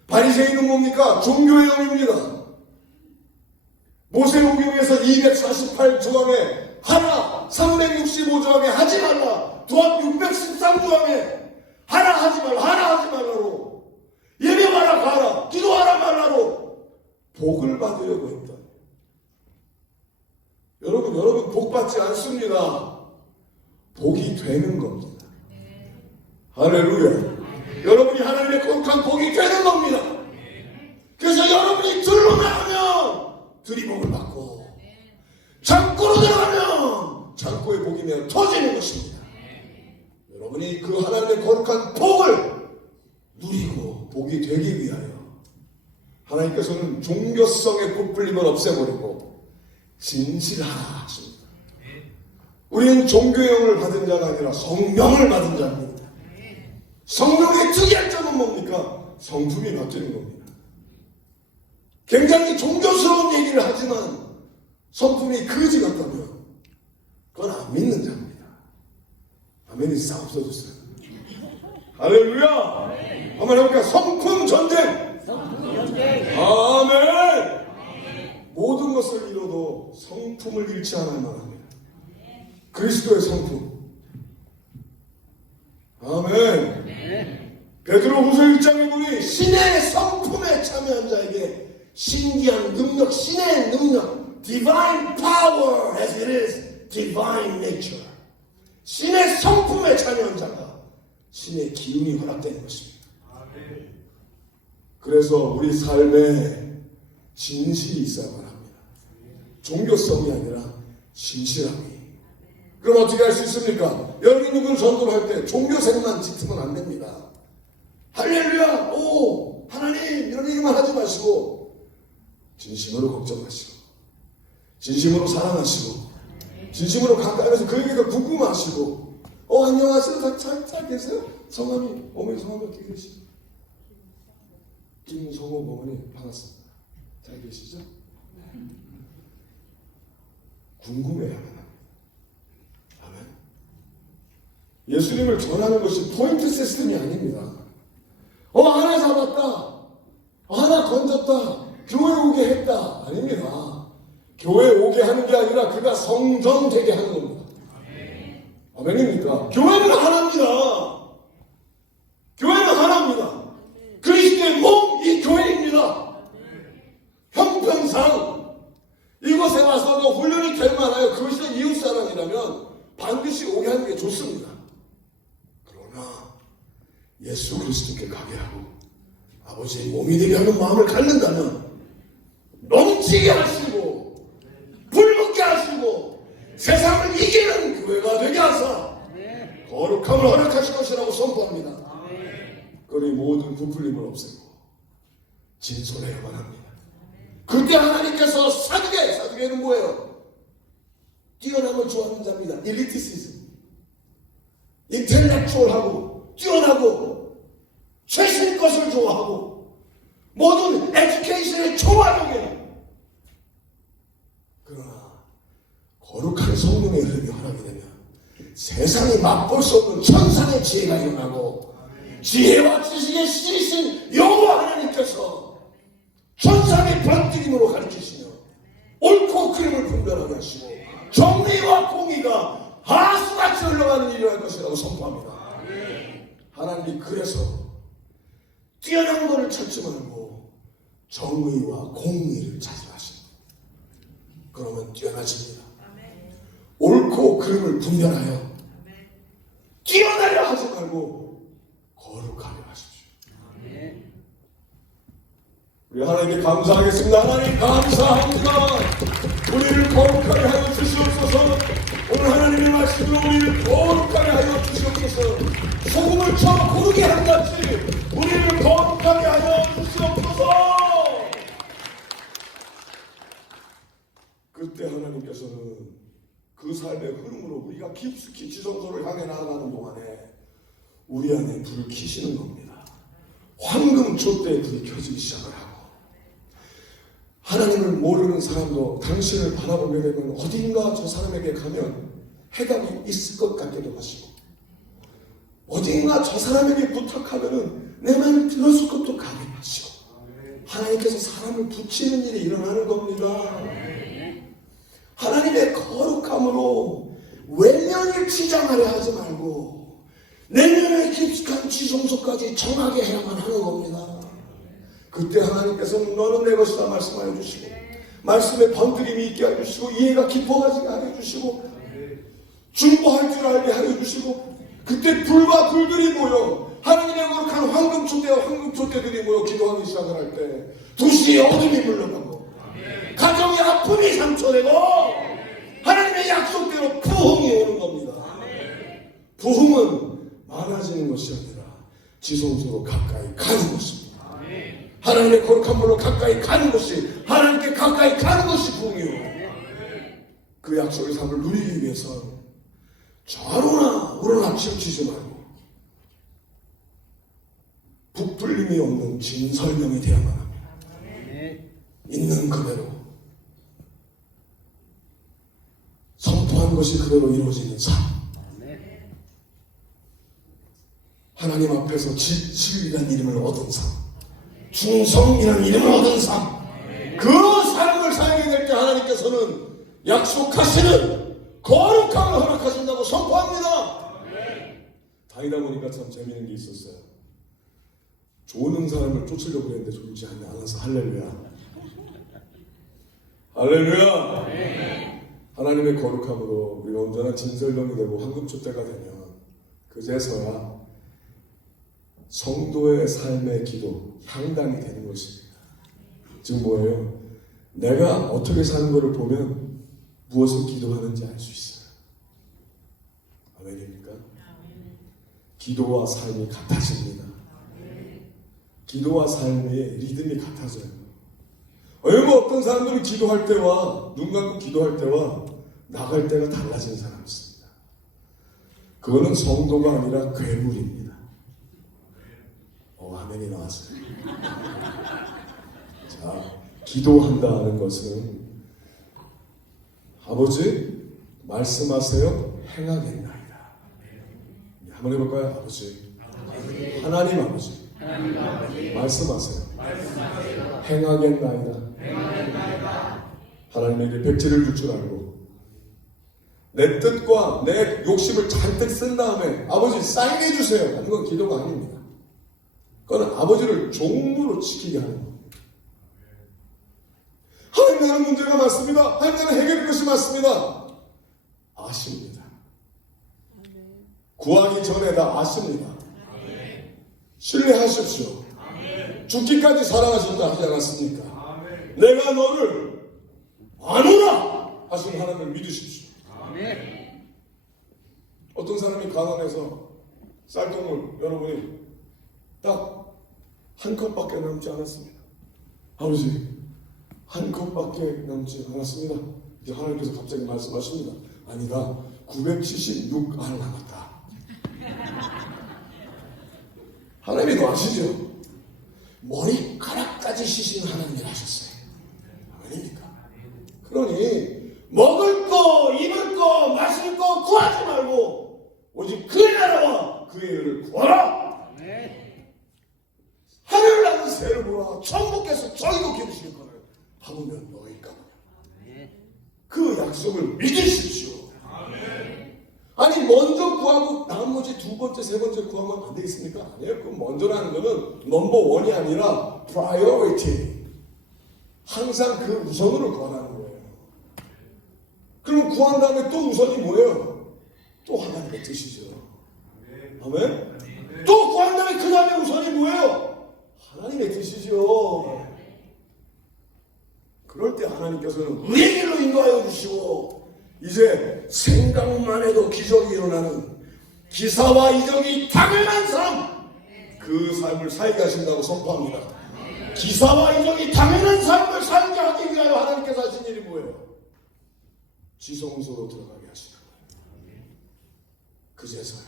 바리새인은 뭡니까? 종교의 영입니다. 모세오경에서 248조항에 하나, 365조항에 하지 말라, 도합 613조항에 하나 하지 말라, 하나 하지 말라로, 예배하라 가라, 기도하라 말라로 복을 받으려고 했다. 여러분 복 받지 않습니다. 복이 되는 겁니다. 할렐루야. 여러분이 하나님의 거룩한 복이 되는 겁니다. 그래서 여러분이 들로 나가면 들이 복을 받고, 창고로 들어가면 창고의 복이 내어 터지는 것입니다. 여러분이 그 하나님의 거룩한 복을 누리고 복이 되기 위하여 하나님께서는 종교성의 부풀림을 없애버리고 진실하라 하십니다. 우리는 종교형을 받은 자가 아니라 성령을 받은 자입니다. 성령의 특이한 점은 뭡니까? 성품이 바뀌는 겁니다. 굉장히 종교스러운 얘기를 하지만 성품이 거지 같다면 그건 안 믿는 자입니다. 아멘이 싹 없어졌어요. 할렐루야. 한번 해볼까요? 성품 전쟁. 아멘. 모든 것을 잃어도 성품을 잃지 않아야만 합니다. 그리스도의 성품. 아멘. 베드로후서 1장에 보니 신의 성품에 참여한 자에게 신기한 능력, 신의 능력, divine power as it is divine nature. 신의 성품에 참여한 자가 신의 기운이 허락되는 것입니다. 그래서 우리 삶에 진실이 있어야만 합니다. 종교성이 아니라 진실함이. 그럼 어떻게 할 수 있습니까? 열린육을 전도를 할 때 종교색만 짙으면 안 됩니다. 할렐루야! 오! 하나님! 이런 얘기만 하지 마시고 진심으로 걱정하시고 진심으로 사랑하시고 진심으로 가까이서 그에게 궁금하시고 안녕하세요. 잘 계세요? 성함이 어머니 성함이 어떻게 계시죠? 김성호 어머니 반갑습니다. 잘 계시죠? 궁금해야만 합니다. 아멘. 예수님을 전하는 것이 포인트 시스템이 아닙니다. 하나 잡았다. 하나 건졌다. 교회 오게 했다. 아닙니다. 교회 오게 하는 게 아니라 그가 성전되게 하는 겁니다. 아멘입니까? 교회는 하나입니다. 교회는 하나입니다. 그리스도의 몸, 이 교회입니다. 형편상 이곳에 와서도 훈련이 될 만하여 그것이 이웃사랑이라면 반드시 오게 하는 게 좋습니다. 그러나 예수 그리스도께 가게 하고 아버지의 몸이 되게 하는 마음을 갖는다면 넘치게 하시고 불붙게 하시고 세상을 이기는 교회가 되게 하사 거룩함을 허락하실 것이라고 선포합니다. 그러니 모든 부풀림을 없애고 진솔해야만 합니다. 그때 하나님께서 사두개는 뭐예요? 뛰어남을 좋아하는 자입니다. 일리티시즘, 인텔렉추얼하고 뛰어나고 최신 것을 좋아하고 모든 에듀케이션의 초화적인, 그러나 거룩한 성령의 흐름이 허락이 되면 세상이 맛볼 수 없는 천상의 지혜가 일어나고 지혜와 지식의 신이신 여호와 하나님께서 천상의 번뜩임으로 가르치시며 옳고 그름을 분별하게 하시고 정의와 공의가 하수같이 흘러가는 일이 할 것이라고 선포합니다. 하나님이 그래서 뛰어난 것을 찾지 말고 정의와 공의를 찾으십니다. 그러면 뛰어나집니다. 옳고 그름을 분별하여 뛰어나려 하지 말고 거룩하려 하십시오. 우리 하나님께 감사하겠습니다. 하나님 감사합니다. 우리를 거룩하게 하여 주시옵소서. 오늘 하나님의 말씀으로 우리를 거룩하게 하여 주시옵소서. 소금을 쳐 고르게 한같이 우리를 거룩하게 하여 주시옵소서. 그때 하나님께서는 그 삶의 흐름으로 우리가 깊숙이 지성소를 향해 나아가는 동안에 우리 안에 불을 켜시는 겁니다. 황금초 때 불이 켜지기 시작을 하고, 하나님을 모르는 사람도 당신을 바라보게 되면 어딘가 저 사람에게 가면 해답이 있을 것 같기도 하시고, 어딘가 저 사람에게 부탁하면은 내 말을 들었을 것도 같기도 하시고, 하나님께서 사람을 붙이는 일이 일어나는 겁니다. 하나님의 거룩함으로 외면을 치장하려 하지 말고 내면의 깊숙한 지성소까지 정하게 해야만 하는 겁니다. 그때 하나님께서는 너는 내 것이다 말씀하여 주시고, 말씀에 번뜩임이 있게 하여 주시고, 이해가 깊어가지게 하여 주시고, 중보할 줄 알게 하여 주시고, 그때 불과 불들이 모여 하나님의 거룩한 황금초대와 황금초대들이 모여 기도하기 시작을 할 때 도시의 어둠이 물러가고 가정의 아픔이 상처되고 하나님의 약속대로 부흥이 오는 겁니다. 부흥은 많아지는 것이 아니라 지성소로 가까이 가는 것입니다. 하나님의 거룩한 물로 가까이 가는 것이, 하나님께 가까이 가는 것이 부흥이요. 그 약속의 삶을 누리기 위해서 좌로나 우로나 치우치지 말고 부풀림이 없는 진설명이 되어야만 합니다. 있는 그대로 선포한 것이 그대로 이루어지는 삶, 하나님 앞에서 진실이라는 이름을 얻은 삶, 충성이라는 이름을 얻은 삶, 그 삶을 살게 될 때 하나님께서는 약속하시는 거룩함을 허락하신다고 선포합니다. 다니다 보니까 참 재미있는 게 있었어요. 조는 사람을 쫓으려고 했는데 조지 않아서 할렐루야. 할렐루야. 하나님의 거룩함으로 우리가 온전한 진설명이 되고 황금초대가 되면 그제서야 성도의 삶의 기도 향당이 되는 것입니다. 즉 뭐예요? 내가 어떻게 사는 것을 보면 무엇을 기도하는지 알 수 있어요. 아멘입니까? 기도와 삶이 같아집니다. 기도와 삶의 리듬이 같아져요. 얼마 어떤 사람들은 기도할 때와 눈 감고 기도할 때와 나갈 때가 달라진 사람이 있습니다. 그거는 성도가 아니라 괴물입니다. 아멘이 나왔어요. 자, 기도한다는 것은 아버지 말씀하세요. 행하겠나이다. 한번 해볼까요? 아버지. 하나님 아버지. 말씀하세요. 행하겠나이다. 하나님에게 백지를 줄 줄 알고 내 뜻과 내 욕심을 잔뜩 쓴 다음에 아버지 사인해 주세요 하는 건 기도가 아닙니다. 그건 아버지를 종으로 지키게 하는 겁니다. 하나님 나는 문제가 많습니다. 하나님 나는 해결할 것이 많습니다. 아십니다. 구하기 전에 다 아십니다. 신뢰하십시오. 죽기까지 사랑하신다 하지 않았습니까? 내가 너를 아노라 하신 하나님을 믿으십시오. 어떤 사람이 가난해서 쌀동물 여러분이 딱 한 컵밖에 남지 않았습니다. 아버지 한 컵밖에 남지 않았습니다. 이제 하나님께서 갑자기 말씀하십니다. 아니다 976알 남았다. 하나님이 아시죠? 머리카락까지 시신 하나님이 하셨어요. 아닙니까? 그러니 먹을 거, 입을 거, 마실 거 구하지 말고 오직 그의 나라와 그의 의를 구하라. 하늘을 나는 새를 보라. 천국께서 저희도 기르실 거를 하면 너희가 그 약속을 믿으십시오. 아니 먼저 구하고 나머지 두 번째, 세 번째 구하면 안 되겠습니까? 아니에요. 그 먼저라는 거는 넘버 원이 아니라 priority. 항상 그 우선으로 구하라는 거예요. 그럼 구한 다음에 또 우선이 뭐예요? 또 하나님의 뜻이죠. 아멘? 또 구한 다음에 그 다음에 우선이 뭐예요? 하나님의 뜻이죠. 그럴 때 하나님께서는 의의 길로 인도하여 주시고 이제 생각만 해도 기적이 일어나는 기사와 이적이 당연한 삶, 그 삶을 살게 하신다고 선포합니다. 기사와 이적이 당연한 삶을 살게 하기 위하여 하나님께서 하신 일이 뭐예요? 지성소로 들어가게 하시는 거예요. 그제서야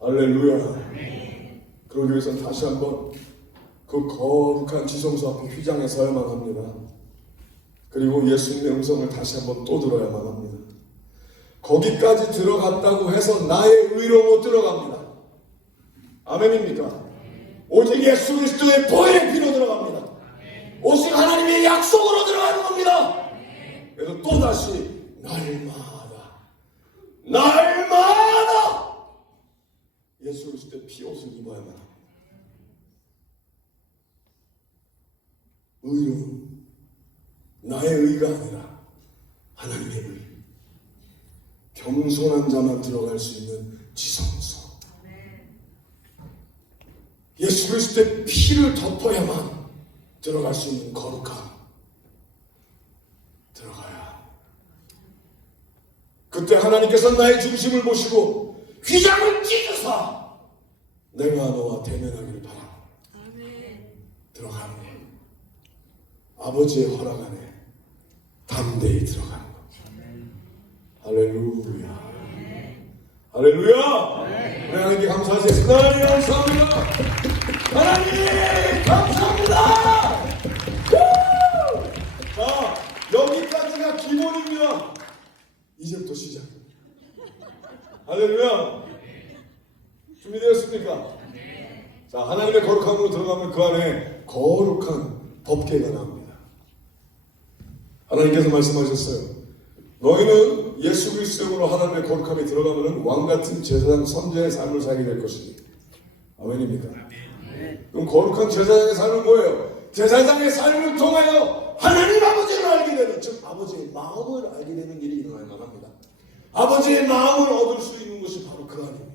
할렐루야. 그러기 위해서는 다시 한번 그 거룩한 지성소 앞에 휘장에 서야만 합니다. 그리고 예수님의 음성을 다시 한번 또 들어야만 합니다. 거기까지 들어갔다고 해서 나의 의로 못 들어갑니다. 아멘입니까? 오직 예수 그리스도의 보혈의 피로 들어갑니다. 오직 하나님의 약속으로 들어가는 겁니다. 그래서 또다시 날마다 예수 그리스도의 피옷을 입어야만 합니다. 의는 나의 의가 아니라 하나님의 의. 겸손한 자만 들어갈 수 있는 지성소. 예수 그리스도의 피를 덮어야만 들어갈 수 있는 거룩함. 들어가야. 그때 하나님께서 나의 중심을 보시고 휘장을 찢으사 내가 너와 대면하기를 바랍니다. 들어가는 것. 아버지의 허락 안에 담대히 들어가는 것. 할렐루야. 할렐루야. 우리 하나님께 감사하겠습니다. 하나님 감사합니다. 하나님 감사합니다. 자, 여기까지가 기본입니다. 이제부터 시작입니다. 할렐루야. 준비되었습니까? 자, 하나님의 거룩함으로 들어가면 그 안에 거룩한 법궤가 나옵니다. 하나님께서 말씀하셨어요. 너희는 예수 그리스도로 하나님의 거룩함에 들어가면 왕같은 제사장 선지자의 삶을 살게 될 것이니. 아멘입니까? 그럼 거룩한 제사장의 삶은 뭐예요? 제사장의 삶을 통하여 하나님 아버지를 알게 되는, 즉 아버지의 마음을 알게 되는 일이 일어나야만 합니다. 아버지의 마음을 얻을 수 있는 것이 바로 그 안입니다.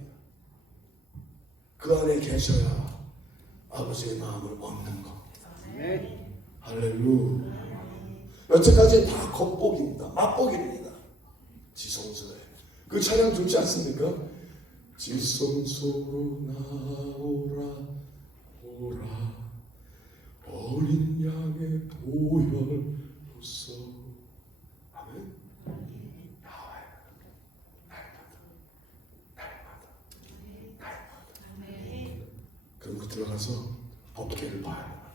그 안에 계셔야 아버지의 마음을 얻는 겁니다. 할렐루야. 여태까지 다 겉복입니다. 맛복입니다. 지성소에 그 찬양 좋지 않습니까? 지성소로 나오라 오라 어린 양의 보혈로서 아멘. 나와요. 날마다 그리고 들어가서 법궤를 봐야 합니다.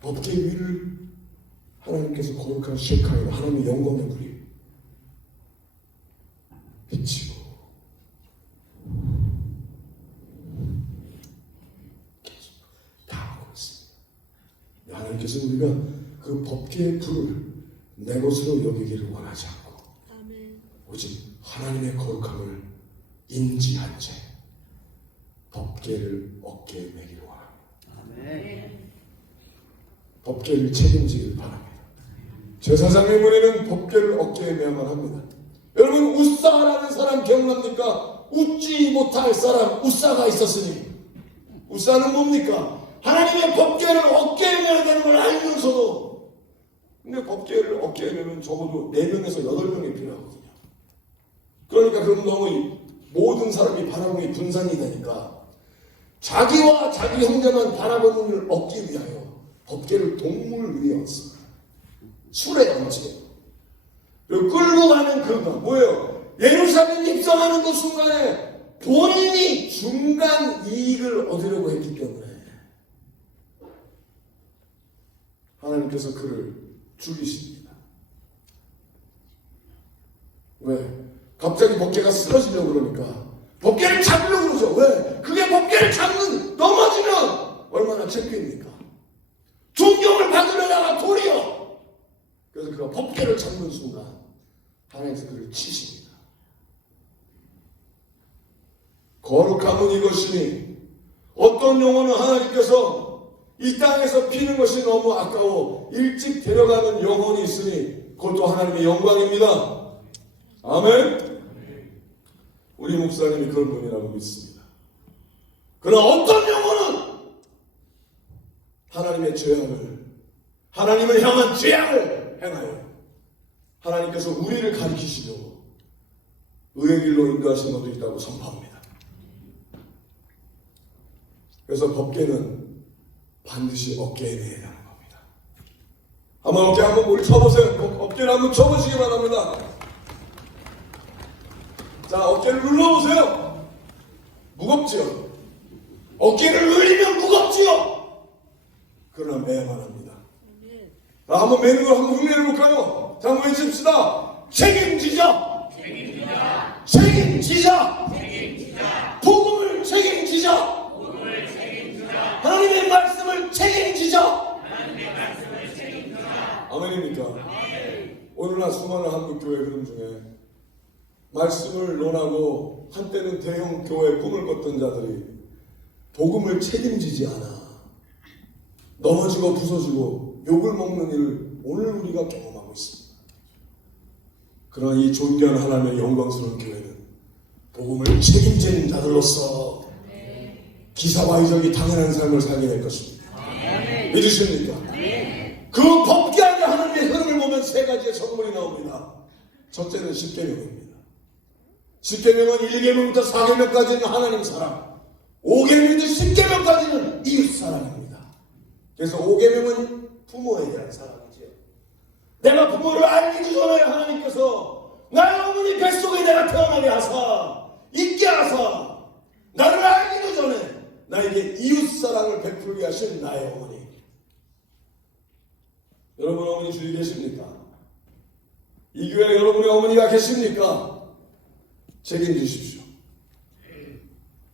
법궤 위를 하나님께서 거룩한 셰카이로 하나님의 영광의 불이 비치고 계속 다 하고 있습니다. 하나님께서 우리가 그 법궤의 불을 내 것으로 여기기를 원하지 않고 오직 하나님의 거룩함을 인지한 채 법궤를 어깨에 매기를 원합니다. 아멘. 법궤를 책임지길 바랍니다. 제사장의 무리는 법궤를 어깨에 매야만 합니다. 여러분 우사라는 사람 기억납니까? 웃지 못할 사람 우사가 있었으니 우사는 뭡니까? 하나님의 법궤를 어깨에 매야 되는 걸 알면서도 근데 법궤를 어깨에 매면 적어도 4명에서 8명이 필요하거든요. 그러니까 그럼 너무 모든 사람이 바라보기 분산이 되니까 자기와 자기 형제만 바라보는 걸 얻기 위하여 법궤를 동물 위에 얹습니다. 술에 얹지요. 그리고 끌고 가는 그가 뭐예요? 예루살렘 입성하는 그 순간에 본인이 중간 이익을 얻으려고 했기 때문에 하나님께서 그를 죽이십니다. 왜? 갑자기 법궤가 쓰러지려고 그러니까 법궤를 잡으려고 그러죠. 왜? 그게 법궤를 잡는 넘어지면 얼마나 창피합니까? 존경을 받으려다가 도리어. 그래서 그가 법궤를 잡는 순간 하나님께서 그를 치십니다. 거룩함은 이것이니 어떤 영혼은 하나님께서 이 땅에서 피는 것이 너무 아까워 일찍 데려가는 영혼이 있으니 그것도 하나님의 영광입니다. 아멘. 우리 목사님이 그런 분이라고 믿습니다. 그러나 어떤 영혼은 하나님의 죄악을 하나님을 향한 죄악을 행하여 하나님께서 우리를 가리키시려고 의의 길로 인도하신 것도 있다고 선포합니다. 그래서 법궤는 반드시 어깨에 매야 하는 겁니다. 한번 어깨 한번 물 쳐보세요. 어깨를 한번 쳐보시기 바랍니다. 자, 어깨를 눌러보세요. 무겁지요? 어깨를 눌리면 무겁지요? 그러나 매야만 합니다. 자, 한번 매는 걸 한번 흉내를 볼까요? 자, 한번 외칩시다. 책임지자. 책임지자. 책임지자. 책임지자. 복음을 책임지자. 복음을 책임지자. 하나님의 말씀을 책임지자. 하나님의 말씀을 책임지자. 아멘입니까? 아멘. 오늘날 수많은 한국교회 흐름 중에 말씀을 논하고 한때는 대형 교회 꿈을 꿨던 자들이 복음을 책임지지 않아 넘어지고 부서지고 욕을 먹는 일을 오늘 우리가 경험하고 있습니다. 그러나 이 존귀한 하나님의 영광스러운 교회는 복음을 책임지는 자들로서 기사와 이적이 당연한 삶을 살게 될 것입니다. 믿으십니까? 그 법궤 안에 하나님의 흐름을 보면 3가지의 선물이 나옵니다. 첫째는 10계명입니다. 10계명은 1계명부터 4계명까지는 하나님 사랑, 5계명부터 10계명까지는 이웃 사랑입니다. 그래서 5계명은 부모에 대한 사랑이지요. 내가 부모를 알기도 전에 하나님께서 나의 어머니 뱃속에 내가 태어나게 하사 있게 하사 나를 알기도 전에 나에게 이웃 사랑을 베풀게 하신 나의 어머니. 여러분 어머니 주위 계십니까? 이 교회에 여러분의 어머니가 계십니까? 책임지십시오.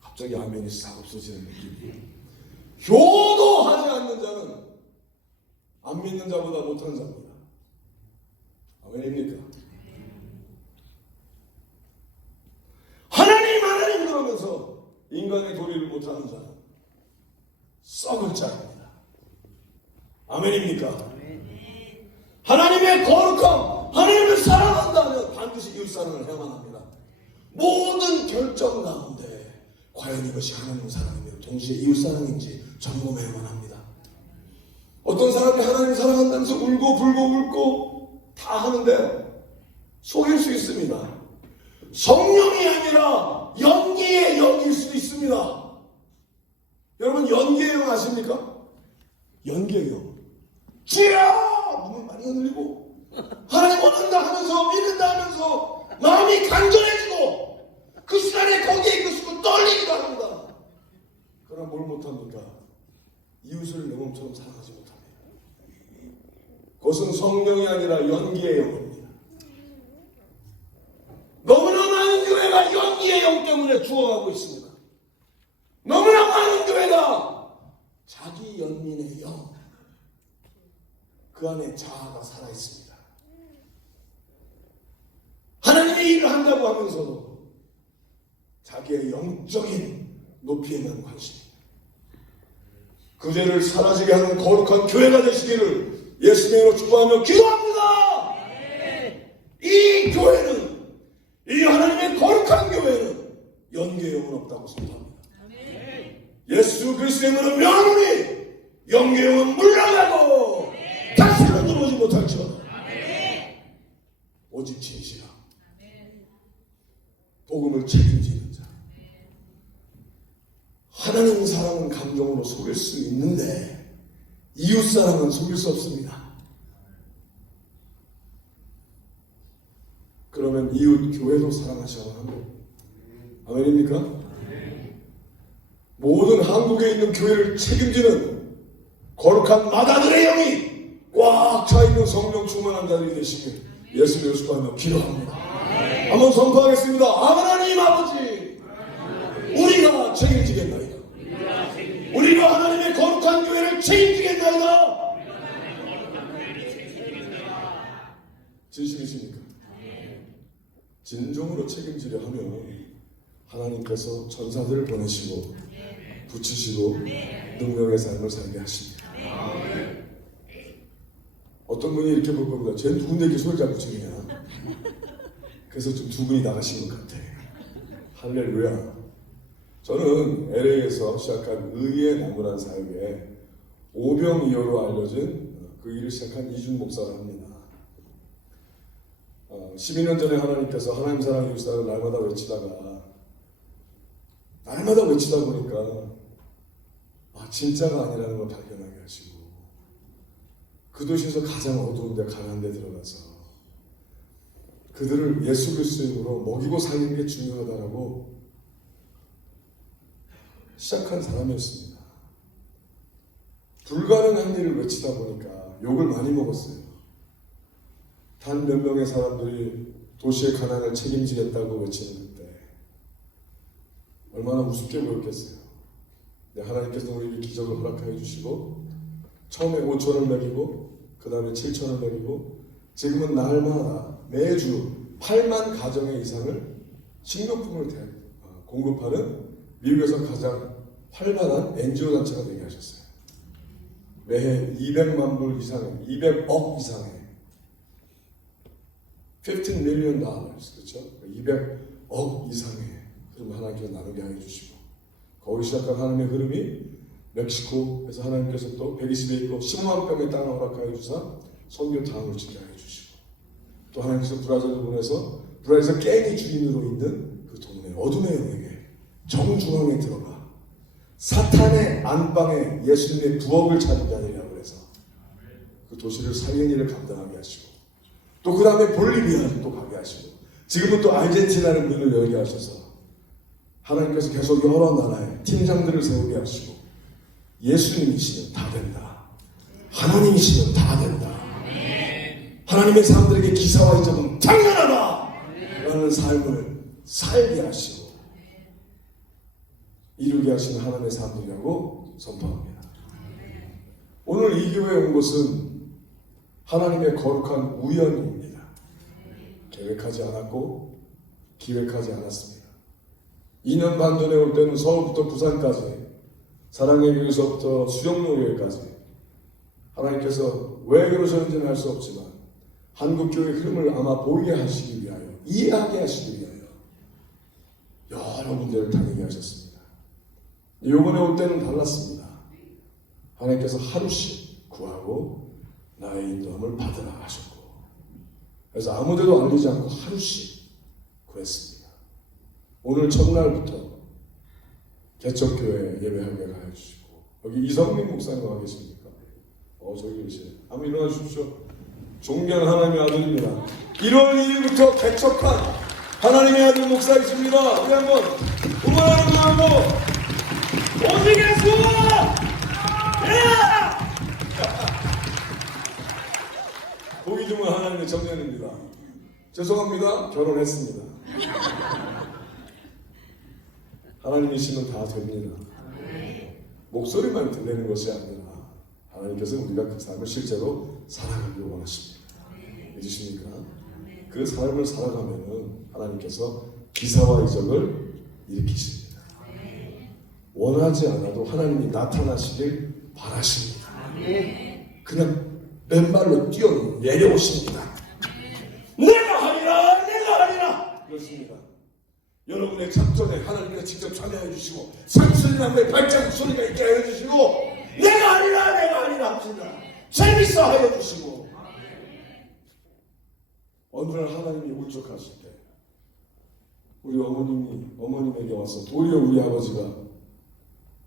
갑자기 아멘이 싹 없어지는 느낌이. 효도하지 않는 자는 안 믿는 자보다 못한 자입니다. 아멘입니까? 하나님 그러면서 인간의 도리를 못하는 자는 썩을 자입니다. 아멘입니까? 하나님의 거룩함, 하나님을 사랑한다면 반드시 이웃사랑을 해야만 합니다. 모든 결정 가운데 과연 이것이 하나님 사랑이며 동시에 이웃사랑인지 점검해야만 합니다. 어떤 사람이 하나님 사랑한다면서 울고 불고 다 하는데 속일 수 있습니다. 성령이 아니라 연기의 영일 수도 있습니다. 여러분 연기의 영 아십니까? 연기의 영. 주여! 눈을 많이 흔들리고 하나님 원한다 하면서 믿는다 하면서 마음이 간절해지고 그 시간에 거기에 있고 떨리기도 합니다. 그러나 뭘 못합니까? 이웃을 내 몸처럼 사랑하지 못합니다. 그것은 성령이 아니라 연기의 영입니다. 너무나 많은 교회가 연기의 영 때문에 죽어가고 있습니다. 너무나 많은 교회가 자기 연민의 영, 그 안에 자아가 살아있습니다. 하나님의 일을 한다고 하면서도 자기의 영적인 높이에만 관심입니다. 그 죄를 사라지게 하는 거룩한 교회가 되시기를 예수님으로 축복하며 기도합니다. 이 교회는, 이 하나님의 거룩한 교회는 연계의 영은 없다고 선포합니다. 예수 그리스도의 이름으로 명하노니 연계의 영은 물러가고 다시는 들어오지 못할지어다. 오직 진실한 복음을 책임지는 자. 하나님 사랑은 감정으로 속일 수 있는데 이웃 사랑은 속일 수 없습니다. 그러면 이웃 교회도 사랑하셔야 합니다. 아멘입니까? 모든 한국에 있는 교회를 책임지는 거룩한 마다들의 영이 꽉 차있는 성령 충만한 자들이 되시길 예수님을 축복하며 기도합니다. 한번 선포하겠습니다. 하나님 아버지, 우리가 책임지겠나이다. 우리가 하나님의 거룩한 교회를 책임지겠나이다. 진실이십니까? 진정으로 책임지려 하면 하나님께서 전사들을 보내시고 붙이시고 능력의 삶을 살게 하십니다. 어떤 분이 이렇게 볼 겁니다. 쟤 누군데 이렇게 소리 잘 붙이냐. 그래서 좀 두 분이 나가신 것 같아. 할렐루야. 저는 LA에서 시작한 의의 나무란 사역에 오병이어로 알려진 그 일을 시작한 이준 목사를 합니다. 12년 전에 하나님께서 하나님 사랑 이웃 사랑을 날마다 외치다 보니까 진짜가 아니라는 걸 발견하게 하시고 그 도시에서 가장 어두운 데 가난한 데 들어가서 그들을 예수 그리스도의 이름으로 먹이고 살리는 게 중요하다라고 시작한 사람이었습니다. 불가능한 일을 외치다 보니까 욕을 많이 먹었어요. 단 몇 명의 사람들이 도시의 가난을 책임지겠다고 외치는 그때 얼마나 우습게 보였겠어요. 하나님께서 우리에게 기적을 허락하여 주시고 처음에 5,000을 먹이고 그 다음에 7,000을 먹이고 지금은 날마다 매주 8만 가정의 이상을 식료품을 공급하는 미국에서 가장 활발한 NGO 단체가 되게 하셨어요. 매해 200만 불 이상의 200억 이상의 15 million dollars, 그렇죠? 200억 이상의 흐름 하나님께서 나누게 하여 주시고 거기 시작한 하나님의 흐름이 멕시코에서 하나님께서 또 120에 있고 10만 평의 땅을 허락하여 주사 선교 당을 지게 하여 주시고 또 하나님께서 브라질을 보내서 브라질에서 깽이 주인으로 있는 그 동네 어둠의 영에게 정중앙에 들어가 사탄의 안방에 예수님의 부엌을 찾은 자들이라고 해서 그 도시를 살리는 일을 감당하게 하시고 또 그 다음에 볼리비아를 또 가게 하시고 지금은 또 아르헨티나를 문을 열게 하셔서 하나님께서 계속 여러 나라의 팀장들을 세우게 하시고 예수님이시면 다 된다. 하나님이시면 다 된다. 하나님의 사람들에게 기사와 이적은 당연하다. 라는 삶을 살게 하시고 이루게 하시는 하나님의 사람들이라고 선포합니다. 오늘 이 교회에 온 것은 하나님의 거룩한 우연입니다. 계획하지 않았고 기획하지 않았습니다. 2년 반 전에 올 때는 서울부터 부산까지 사랑의 교회에서부터 수영로교회까지 하나님께서 왜 그러셨는지는 알 수 없지만 한국교회의 흐름을 아마 보이게 하시기 위하여 이해하게 하시기 위하여 여러 문제를 다니게 하셨습니다. 이번에 올 때는 달랐습니다. 하나님께서 하루씩 구하고 나의 인도함을 받으라 하셨고 그래서 아무데도 알리지 않고 하루씩 구했습니다. 오늘 첫날부터 개척교회 예배하게 가해 주시고 여기 이성민 목사님 와 계십니까? 저기 계시네. 한번 일어나 주십시오. 존귀한 하나님의 아들입니다. 1월 2일부터 개척한 하나님의 아들 목사이십니다. 우리 한번 응원하는 마음으로 오직 예수! 보기 드문 하나님의 청년입니다. 죄송합니다. 결혼했습니다. 하나님이시면 다 됩니다. 목소리만 들리는 것이 아니라 하나님께서 우리가 그 삶을 실제로 살아가길 원하십니다. 믿으십니까? 그 삶을 살아가면은 하나님께서 기사와 이적을 일으키십니다. 원하지 않아도 하나님이 나타나시길 바라십니다. 그냥 맨발로 뛰어 내려오십니다. 내가 하리라 그렇습니다. 여러분의 작전에 하나님께서 직접 참여해 주시고 상수리나무의 발자국 소리가 있게 해 주시고 내가 하리라 합니다. 재밌어 하여 주시고 어느 날 하나님이 울적하실 때 우리 어머님에게 와서 도리어 우리 아버지가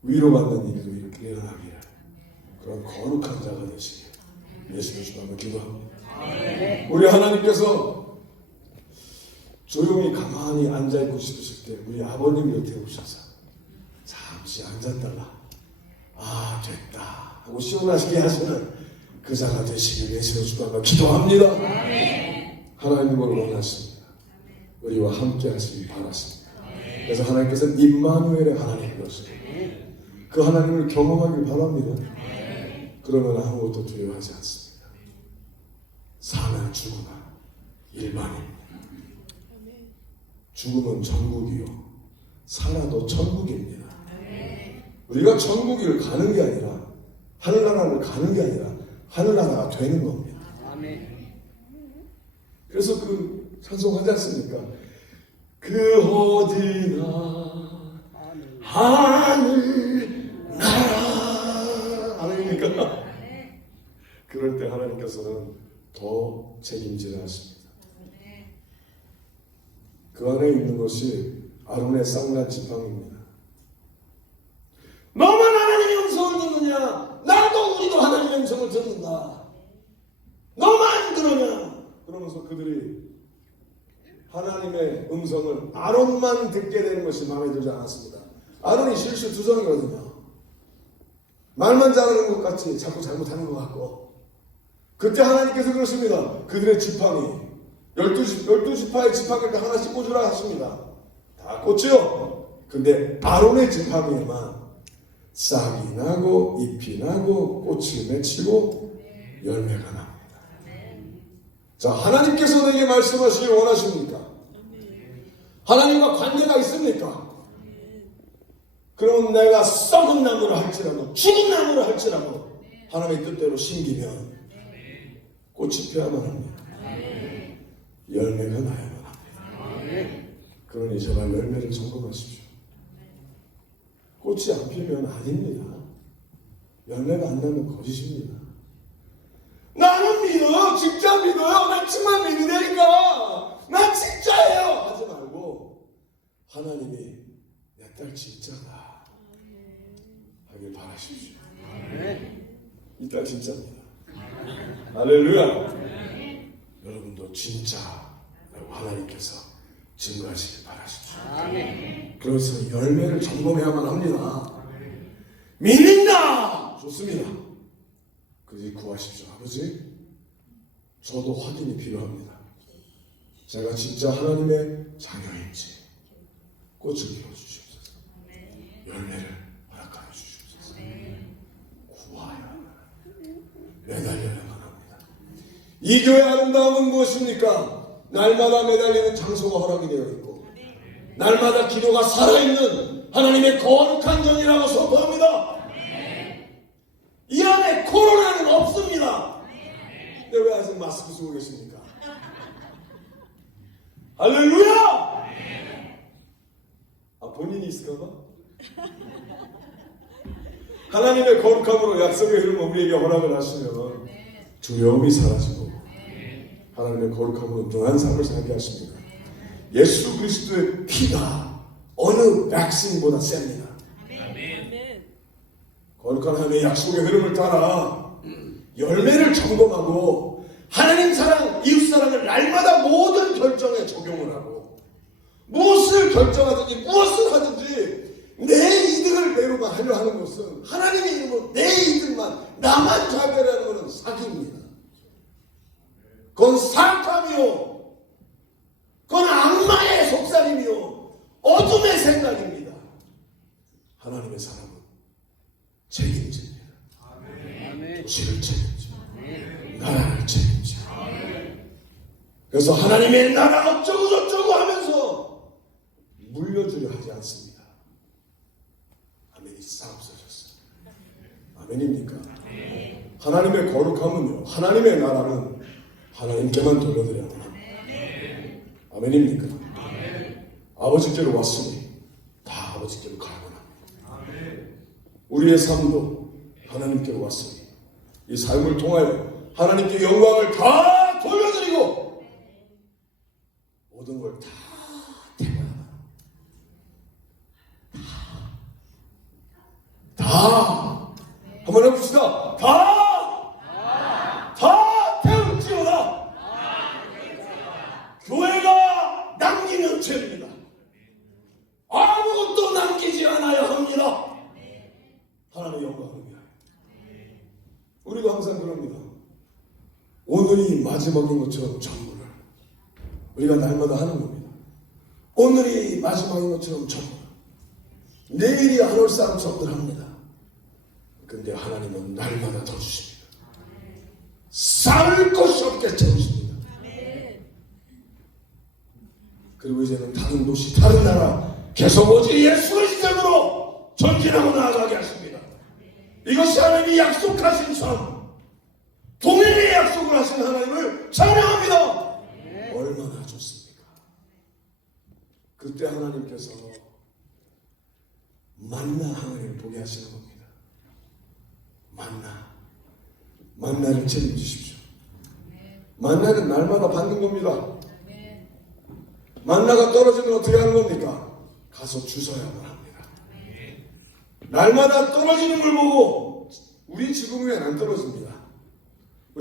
위로받는 일도 이렇게 일어나기를 그런 거룩한 자가 되시길 예수님 주님으로 기도합니다. 우리 하나님께서 조용히 가만히 앉아있고 싶으실 때 우리 아버님 곁에 오셔서 잠시 앉았다가 됐다 하고 시원하시게 하시는 그 자가 되시길 예수님 주님으로 기도합니다. 하나님 걸 원하십니다. 우리와 함께 하시길 바라십니다. 그래서 하나님께서는 임마누엘의 하나님이시고 그 하나님을 경험하길 바랍니다. 그러면 아무것도 두려워하지 않습니다. 사나 죽으나 일반입니다. 죽음은 천국이요 살아도 천국입니다. 우리가 천국을 가는 게 아니라 하늘나라를 가는 게 아니라 하늘나라가 되는 겁니다. 그래서 그 찬송하지 않습니까? 그 어디나 하늘나라 아닙니까? 그럴 때 하나님께서는 더 책임지려 하십니다. 그 안에 있는 것이 아론의 쌍난 지팡이입니다. 너만 하나님의 음성을 듣느냐? 나도 우리도 하나님의 음성을 듣는다. 너만 그러냐? 그러면서 그들이 하나님의 음성을 아론만 듣게 되는 것이 마음에 들지 않았습니다. 아론이 실수투성이거든요. 말만 잘하는 것 같이 자꾸 잘못하는 것 같고 그때 하나님께서 그러십니다. 그들의 지팡이 12지파의 지팡이를 하나씩 꽂으라 하십니다. 다 꽂죠? 근데 아론의 지팡이에만 싹이 나고 잎이 나고 꽃이 맺히고 열매가 납니다. 자, 하나님께서 내게 말씀하시길 원하십니까? 하나님과 관계가 있습니까? 그러면 내가 썩은 나무를 할지라도 죽은 나무를 할지라도 하나님의 뜻대로 심기면 꽃이 피어야만 합니다. 열매가 나야만 합니다. 그러니 제발 열매를 점검하십시오. 꽃이 안 피면 아닙니다. 열매가 안 나면 거짓입니다. 나는 믿어, 진짜 믿어요. 난 정말 믿으니까 난 진짜예요 하지 말고 하나님이 내 딸 진짜다 하길 바라십시오. 이 딸 진짜입니다. 할렐루야. 여러분도 진짜라고 하나님께서 증거하시길 바라십시오. 그래서 열매를 점검해야만 합니다. 믿는다! 좋습니다. 그지 구하십시오. 아버지, 저도 확인이 필요합니다. 제가 진짜 하나님의 자녀인지 꽃을 피워주시옵소서. 열매를 허락하여 주시옵소서. 구하여야만 합니다. 매달려야만 합니다. 이 교회 아름다움은 무엇입니까? 날마다 매달리는 장소가 허락이 되어 있고 날마다 기도가 살아있는 하나님의 거룩한 전이라고 선포합니다. 이 안에 코로나는 없습니다. 근데 왜 아직 마스크 쓰고 계십니까? 할렐루야! 본인이 있을까봐? 하나님의 거룩함으로 약속의 흐름 우리에게 허락을 하시면 두려움이 사라지고 하나님의 거룩함으로 능한 삶을 살게 하십니다. 예수 그리스도의 피가 어느 백신보다 셉니다. 거룩한 하나님의 약속의 흐름을 따라 열매를 점검하고 하나님 사랑, 이웃 사랑을 날마다 모든 결정에 적용을 하고 무엇을 결정하든지 무엇을 하든지 내 이득을 내로만 하려 하는 것은 하나님의 이름으로 내 이득만 나만 잘 되라는 것은 사기입니다. 그건 사탐이요, 그건 악마의 속삭임이요, 어둠의 생각입니다. 하나님의 사람은 책임집니다. 도시를 책임져, 나라를 책임져. 그래서 하나님의 나라 어쩌고 저쩌고 하면서 물려주려 하지 않습니다. 아멘이 싹 없어졌어요. 아멘입니까? 하나님의 거룩함은요, 하나님의 나라는 하나님께만 돌려드려야 합니다. 아멘입니까? 아버지께로 왔으니 다 아버지께로 가야만 합니다. 우리의 삶도 하나님께로 왔으니 이 삶을 통하여 하나님께 영광을 다 돌려드리고 모든 걸 다 태워야 다 한번 해봅시다. 다 태울지어다. 교회가 남기는 죄입니다. 아무것도 남기지 않아야 합니다. 하나님의 영광을 위하여. 우리도 항상 그럽니다. 오늘이 마지막인 것처럼 전부를 우리가 날마다 하는 겁니다. 오늘이 마지막인 것처럼 전부를, 내일이 안 올 사람처럼들 합니다. 근데 하나님은 날마다 더 주십니다. 쌓을 것이 없게 채우십니다. 그리고 이제는 다른 도시, 다른 나라 계속 오직 예수의 이름으로 전진하고 나아가게 하십니다. 이것이 하나님이 약속하신 삶, 동일의 약속을 하신 하나님을 찬양합니다. 얼마나 좋습니까? 그때 하나님께서 만나 하나님을 보게 하시는 겁니다. 만나를 책임지십시오. 만나는 날마다 받는 겁니다. 만나가 떨어지면 어떻게 하는 겁니까? 가서 주워야만 합니다. 날마다 떨어지는 걸 보고 우리 지금은 안 떨어집니다.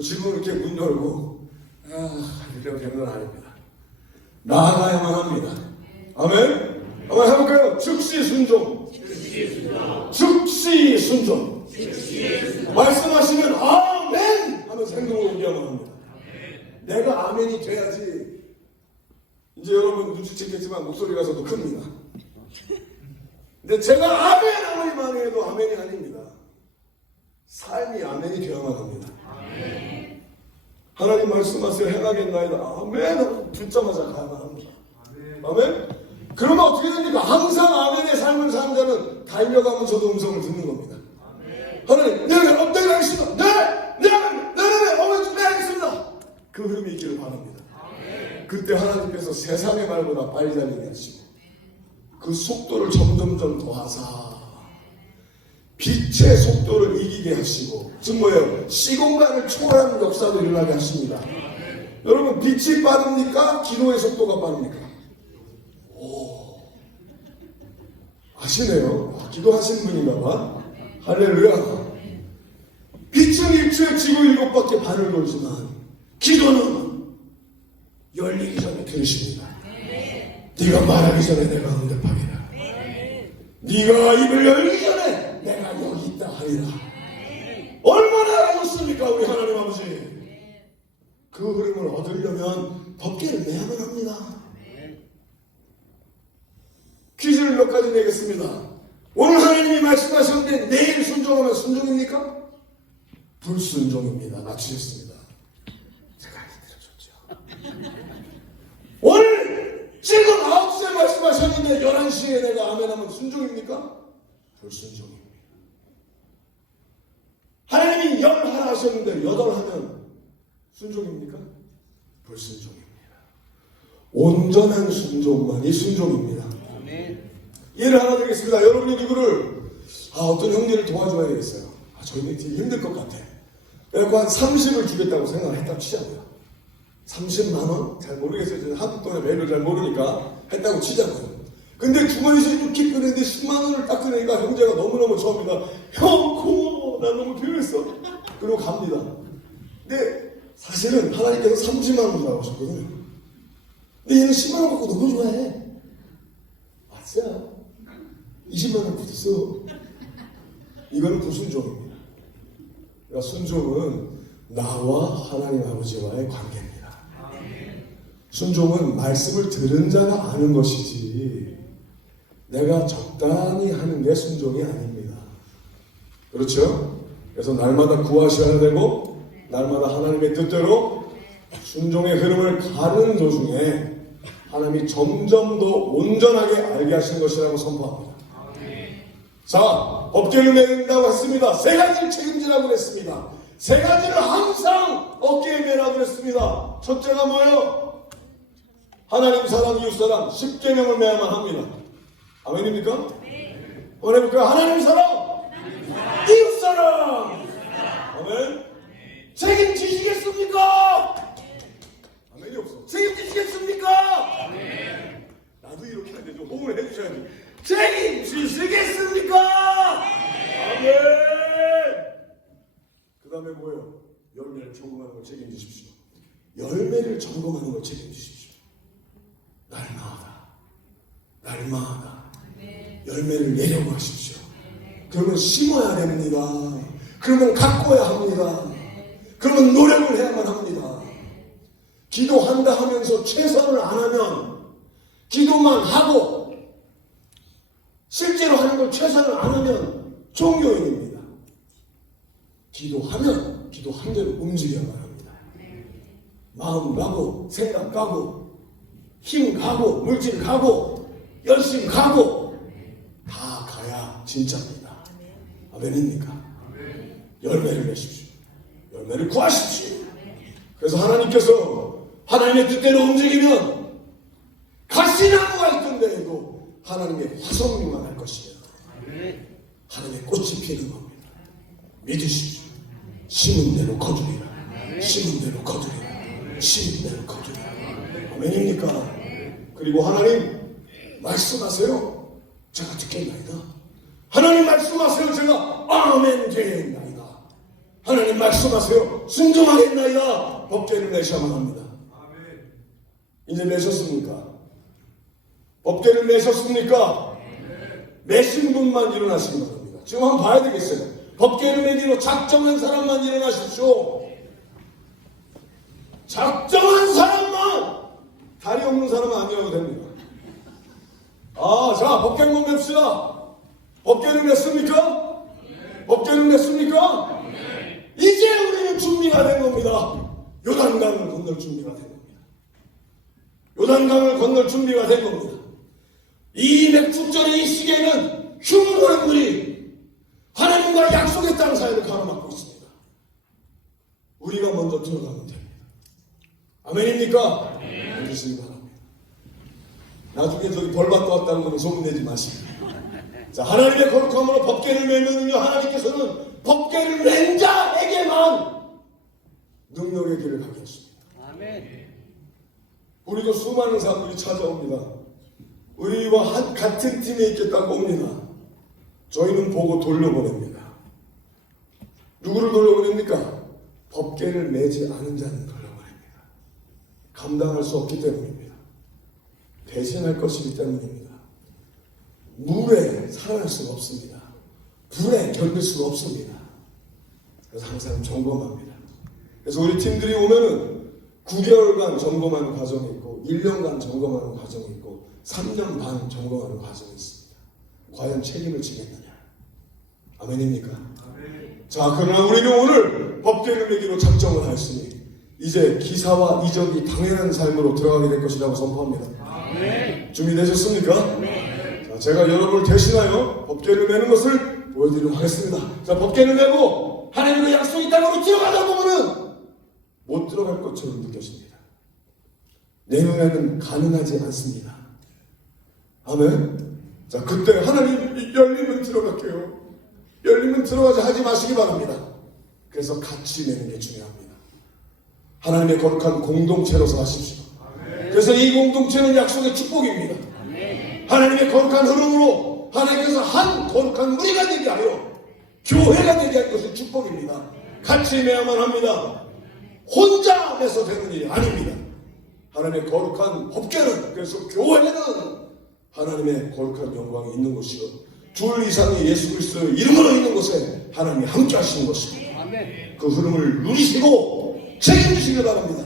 지금 이렇게 문 열고 이렇게 되는 건 아닙니다. 나아가야만 합니다. 아멘? 한번 해볼까요? 즉시 순종. 즉시 순종. 말씀하시면 아멘 하면서 행동을 옮겨야만 합니다. 내가 아멘이 돼야지. 이제 여러분 눈치챘겠지만 목소리가 저도 큽니다. 근데 제가 아멘 아무리 많이 해도 아멘이 아닙니다. 삶이 아멘이 되어야만 합니다. 하나님 말씀하세요. 행하겠나이다. 아멘 하고 듣자마자 가야만 합니다. 아멘? 그러면 어떻게 됩니까? 항상 아멘의 삶을 사는 자는 달려가면 저도 음성을 듣는 겁니다. 하나님, 내가 하겠습니다. 네, 어머니 네 하겠습니다. 그 흐름이 있기를 바랍니다. 그때 하나님께서 세상의 말보다 빨리 달리게 하시고 그 속도를 점점점 더하사 빛의 속도를 이기게 하시고, 즉 뭐예요? 시공간을 초월하는 역사도 일어나게 하십니다. 여러분, 빛이 빠릅니까? 기도의 속도가 빠릅니까? 아시네요. 기도하신 분인가 봐. 할렐루야. 빛은 일주에 지구 7바퀴 반을 돌지만 기도는 열리기 전에 들으십니다. 네가 말하기 전에 내가 응답하리라. 네가 입을 열기 전에 내가 여기 있다 하리라. 얼마나 알아줬습니까 우리 하나님 아버지. 그 흐름을 얻으려면 덮개를 매야만 합니다. 퀴즈를 몇 가지 내겠습니다. 오늘 하나님이 말씀하셨는데 내일 순종하면 순종입니까? 불순종입니다. 맞추셨습니다. 제가 알려드렸죠. 오늘 지금 9시에 말씀하셨는데 11시에 내가 아멘하면 순종입니까? 불순종입니다. 하나님이 10 하라 하셨는데 8 하면 순종입니까? 불순종입니다. 온전한 순종만이 순종입니다. 예를 하나 드리겠습니다. 여러분이 누구를 어떤 형제를 도와줘야 되겠어요. 저희는 되게 힘들 것 같아. 그래서 한 30을 주겠다고 생각을 했다고 치자고요. 30만 원? 잘 모르겠어요. 저는 한국 돈의 매를 잘 모르니까 했다고 치자고요. 근데 주머니에서 이렇게 꺼내는데 10만 원을 딱 꺼내니까 형제가 너무너무 좋아합니다. 형 고마워. 나 너무 필요했어. 그리고 갑니다. 근데 사실은 하나님께서 30만 원 주라고 하셨거든요. 근데 얘는 10만 원 갖고 너무 좋아해. 맞아. 20만 원 붙었어. 이거는 불순종입니다. 그러니까 순종은 나와 하나님 아버지와의 관계입니다. 순종은 말씀을 들은 자가 아는 것이지 내가 적당히 하는 게 순종이 아닙니다. 그렇죠? 그래서 날마다 구하셔야 되고 날마다 하나님의 뜻대로 순종의 흐름을 가는 도중에 하나님이 점점 더 온전하게 알게 하신 것이라고 선포합니다. 자, 어깨를 매는다고 했습니다. 세 가지를 책임지라고 했습니다. 세 가지를 항상 어깨에 매라고 했습니다. 첫째가 뭐예요? 하나님 사랑, 이웃 사랑, 10계명을 매야만 합니다. 아멘입니까? 한번 해볼까요? 하나님 사랑, 이웃 사랑. 아멘. 책임지시겠습니까? 아멘이 없어. 책임지시겠습니까? 나도 이렇게 해야 되죠. 호응을 해주셔야지. 책임지시겠습니까? 아멘. 그 다음에 뭐예요? 열매를 점검하는 걸 책임지십시오. 열매를 점검하는 걸 책임지십시오. 날마다 열매를 내려고 하십시오. 그러면 심어야 됩니다. 그러면 가꿔야 합니다. 그러면 노력을 해야만 합니다. 기도한다 하면서 최선을 안 하면, 기도만 하고 실제로 하는 걸 최선을 안 하면 종교인입니다. 기도하면 기도한 대로 움직여야만 합니다. 마음 가고 생각 가고 힘 가고 물질 가고 열심 가고 다 가야 진짜입니다. 아멘입니까? 열매를 내십시오. 열매를 구하십시오. 그래서 하나님께서 하나님의 뜻대로 움직이면 가시나무가 있던데도 하나님의 화성류만 할 것이며 하나님의 꽃이 피는 겁니다. 믿으십시오. 심은 대로 거두리라. 심은 대로 거두리라. 심은 대로 거두리라. 아멘입니까? 그리고 하나님 말씀하세요. 제가 듣겠나이다. 하나님 말씀하세요. 제가 아멘 되겠나이다. 하나님 말씀하세요. 순종하겠나이다. 법궤를 내셔야만 합니다. 이제 내셨습니까? 법궤를 내셨습니까? 내신 분만 일어나시기 바랍니다. 지금 한번 봐야 되겠어요. 법궤를 내기로 작정한 사람만 일어나십시오. 작정한 사람만. 다리 없는 사람은 아니어도 됩니다. 자, 법궤를 한번 맵시다. 법궤를 냈습니까? 법궤를 냈습니까? 이제 우리는 준비가 된 겁니다. 요단강을 건널 준비가 된 겁니다. 요단강을 건널 준비가 된 겁니다. 이 맥축절의 이 시기에는 흉물들이 하나님과 약속의 땅 사이를 가로막고 있습니다. 우리가 먼저 들어가면 됩니다. 아멘입니까? 해주시기 바랍니다. 나중에 저기 벌 받고 왔다는 거는 소문내지 마시고. 자, 하나님의 거룩함으로 법궤를 매면은요, 하나님께서는 법궤를 낸 자에게만 능력의 길을 가게 하십니다. 아멘. 우리도 수많은 사람들이 찾아옵니다. 우리와 같은 팀에 있겠다고 옵니다. 저희는 보고 돌려보냅니다. 누구를 돌려보냅니까? 법궤를 매지 않은 자는 돌려보냅니다. 감당할 수 없기 때문입니다. 배신할 것이기 때문입니다. 물에 살아날 수가 없습니다. 불에 견딜 수가 없습니다. 그래서 항상 점검합니다. 그래서 우리 팀들이 오면은 9개월간 점검하는 과정이 있고 1년간 점검하는 과정이 있고 3년 반 점검하는 과정이 있습니다. 과연 책임을 지겠느냐? 아멘입니까? 아멘. 자, 그러나 우리는 오늘 법궤를 매기로 작정을 하였으니 이제 기사와 이적이 당연한 삶으로 들어가게 될 것이라고 선포합니다. 아멘. 준비되셨습니까? 네. 자, 제가 여러분을 대신하여 법궤를 매는 것을 보여드리도록 하겠습니다. 자, 법궤를 매고 하나님의 약속의 땅으로 들어가다 보면은 못 들어갈 것처럼 느껴집니다. 내 눈에는 가능하지 않습니다. 아멘. 자, 그때 하나님 열리면 들어갈게요. 열리면 들어가자 하지 마시기 바랍니다. 그래서 같이 내는 게 중요합니다. 하나님의 거룩한 공동체로서 하십시오. 그래서 이 공동체는 약속의 축복입니다. 하나님의 거룩한 흐름으로 하나님께서 한 거룩한 무리가 되게 하여 교회가 되게 할 것이 축복입니다. 같이 임해야만 합니다. 혼자 해서 되는 일이 아닙니다. 하나님의 거룩한 법궤는, 그래서 교회는 하나님의 거룩한 영광이 있는 곳이요, 둘 이상이 예수 그리스도의 이름으로 있는 곳에 하나님이 함께 하시는 것입니다. 아멘. 그 흐름을 누리시고 책임지시기 바랍니다.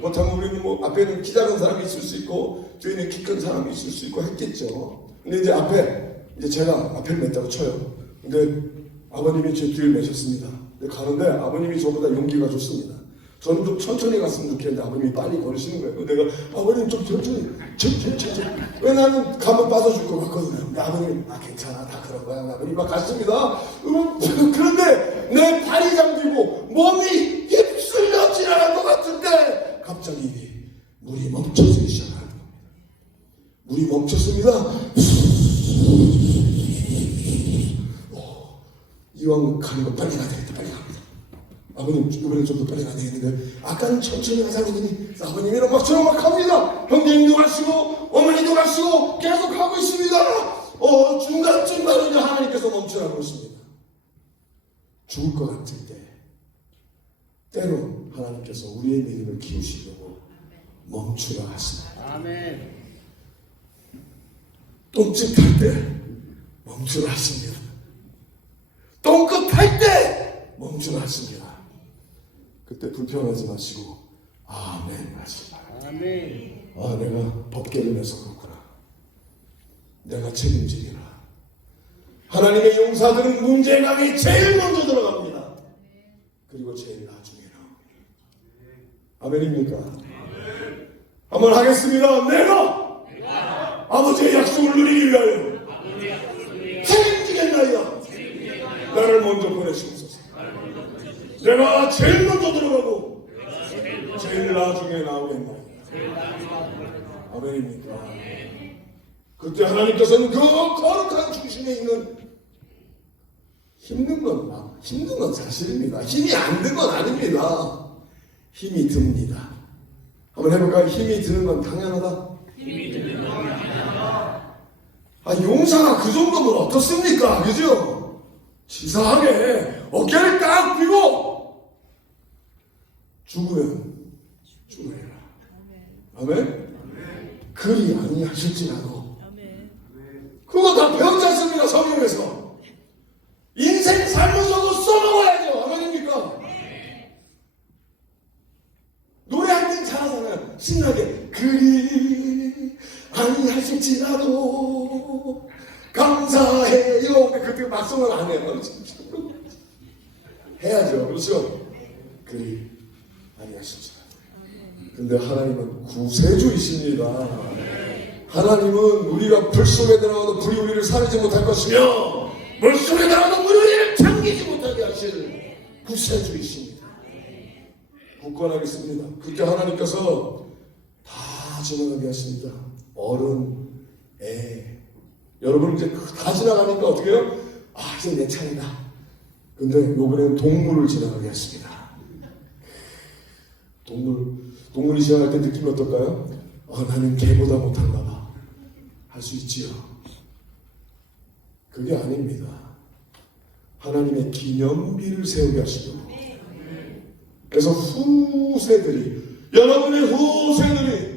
그렇다면 우리는 뭐 앞에는 키 작은 사람이 있을 수 있고 뒤에는 키 큰 사람이 있을 수 있고 했겠죠. 근데 이제 앞에 이제 제가 앞을 맸다고 쳐요. 근데 아버님이 제 뒤를 매셨습니다. 근데 가는데 아버님이 저보다 용기가 좋습니다. 저는 좀 천천히 갔으면 좋겠는데 아버님이 빨리 걸으시는 거예요. 내가 아버님 좀 천천히. 왜 나는 가면 빠져줄 것 같거든요. 근데 아버님 괜찮아 다 그런 거야. 아버님 막 갔습니다. 그런데 내 발이 잠기고 몸이 휩쓸려 지나갈 것 같은데 갑자기 물이 멈춰지기 시작하는 겁니다. 물이 멈췄습니다. 이왕 가는 거 빨리 가야 되겠다. 빨리 갑니다. 아버님 이번엔 좀 더 빨리 가야 되겠는데 아까는 천천히 하자고 하더니 아버님이랑 막 저랑 막 합니다. 형님도 가시고 어머니도 가시고 계속 하고 있습니다. 중간쯤 가면 이제 하나님께서 멈추라고 했습니다. 죽을 것 같을 때 때로 하나님께서 우리의 믿음을 키우시려고 멈추라 하십니다. 아멘. 똥집할 때 멈추라 하십니다. 똥끝할 때 멈추라 하십니다. 그때 불평하지 마시고 아멘 하시기 바랍니다. 아멘. 아, 내가 법궤를 내서 그렇구나. 내가 책임지리라. 하나님의 용사들은 문제감이 제일 먼저 들어갑니다. 그리고 제일 나중에 나옵니다. 아멘입니까? 한번 하겠습니다. 내가 아버지의 약속을 누리기 위하여 책임지겠나이다. 나를 먼저 보내시옵소서. 내가 제일 먼저 들어가고 제일 나중에 나오겠나이다. 아멘입니까? 그때 하나님께서는 그 거룩한 중심에 있는 힘든 건 사실입니다. 힘이 안 든 건 아닙니다. 힘이 듭니다. 한번 해볼까요? 힘이 드는 건 당연하다. 용사가 그 정도면 어떻습니까? 그죠? 치사하게 어깨를 딱 펴고 죽으면 죽어라. 아멘? 그리 아니하실지라도 그거 다 배웠지 않습니까? 성경에서 인생 살면서도 써먹어야죠. 아멘입니까? 노래 한 번 잘하잖아요. 신나게 그리 아니하실지라도 감사해요. 근데 그때 막성을 안 해요. 해야죠. 그렇죠? 그리 아니하실지라도. 근데 하나님은 구세주이십니다. 하나님은 우리가 불 속에 들어가도 불이 우리를 사르지 못할 것이며 물 속에 들어가도 물이 우리를 잠기지 못하게 하실 구세주이십니다. 굳건하겠습니다. 그때 하나님께서 다 지나가게 하십니다. 어른, 애. 여러분 이제 다 지나가니까 어떻게 해요? 이제 내 차례다. 근데 요번에는 동물을 지나가게 하십니다. 동물이 지나갈 때 느낌이 어떨까요? 나는 개보다 못한가 봐. 할 수 있지요. 그게 아닙니다. 하나님의 기념비를 세우게 하시고 그래서 여러분의 후세들이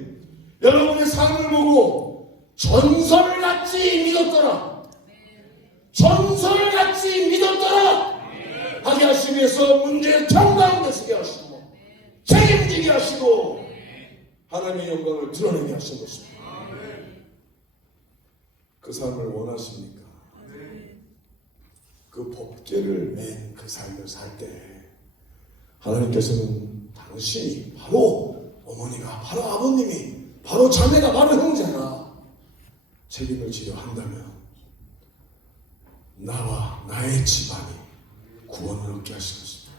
여러분의 삶을 보고 전설같이 믿었더라. 전설같이 믿었더라. 하게 하시기 위해서 문제의 정가운데 서게 하시고 책임지게 하시고 하나님의 영광을 드러내게 하신 것입니다. 그 삶을 원하십니까? 그 법궤를 맨 그 삶을 살 때 하나님께서는 당신이 바로 어머니가 바로 아버님이 바로 자매가 바로 형제가 책임을 지려 한다면 나와 나의 집안이 구원을 얻게 하실 것입니다.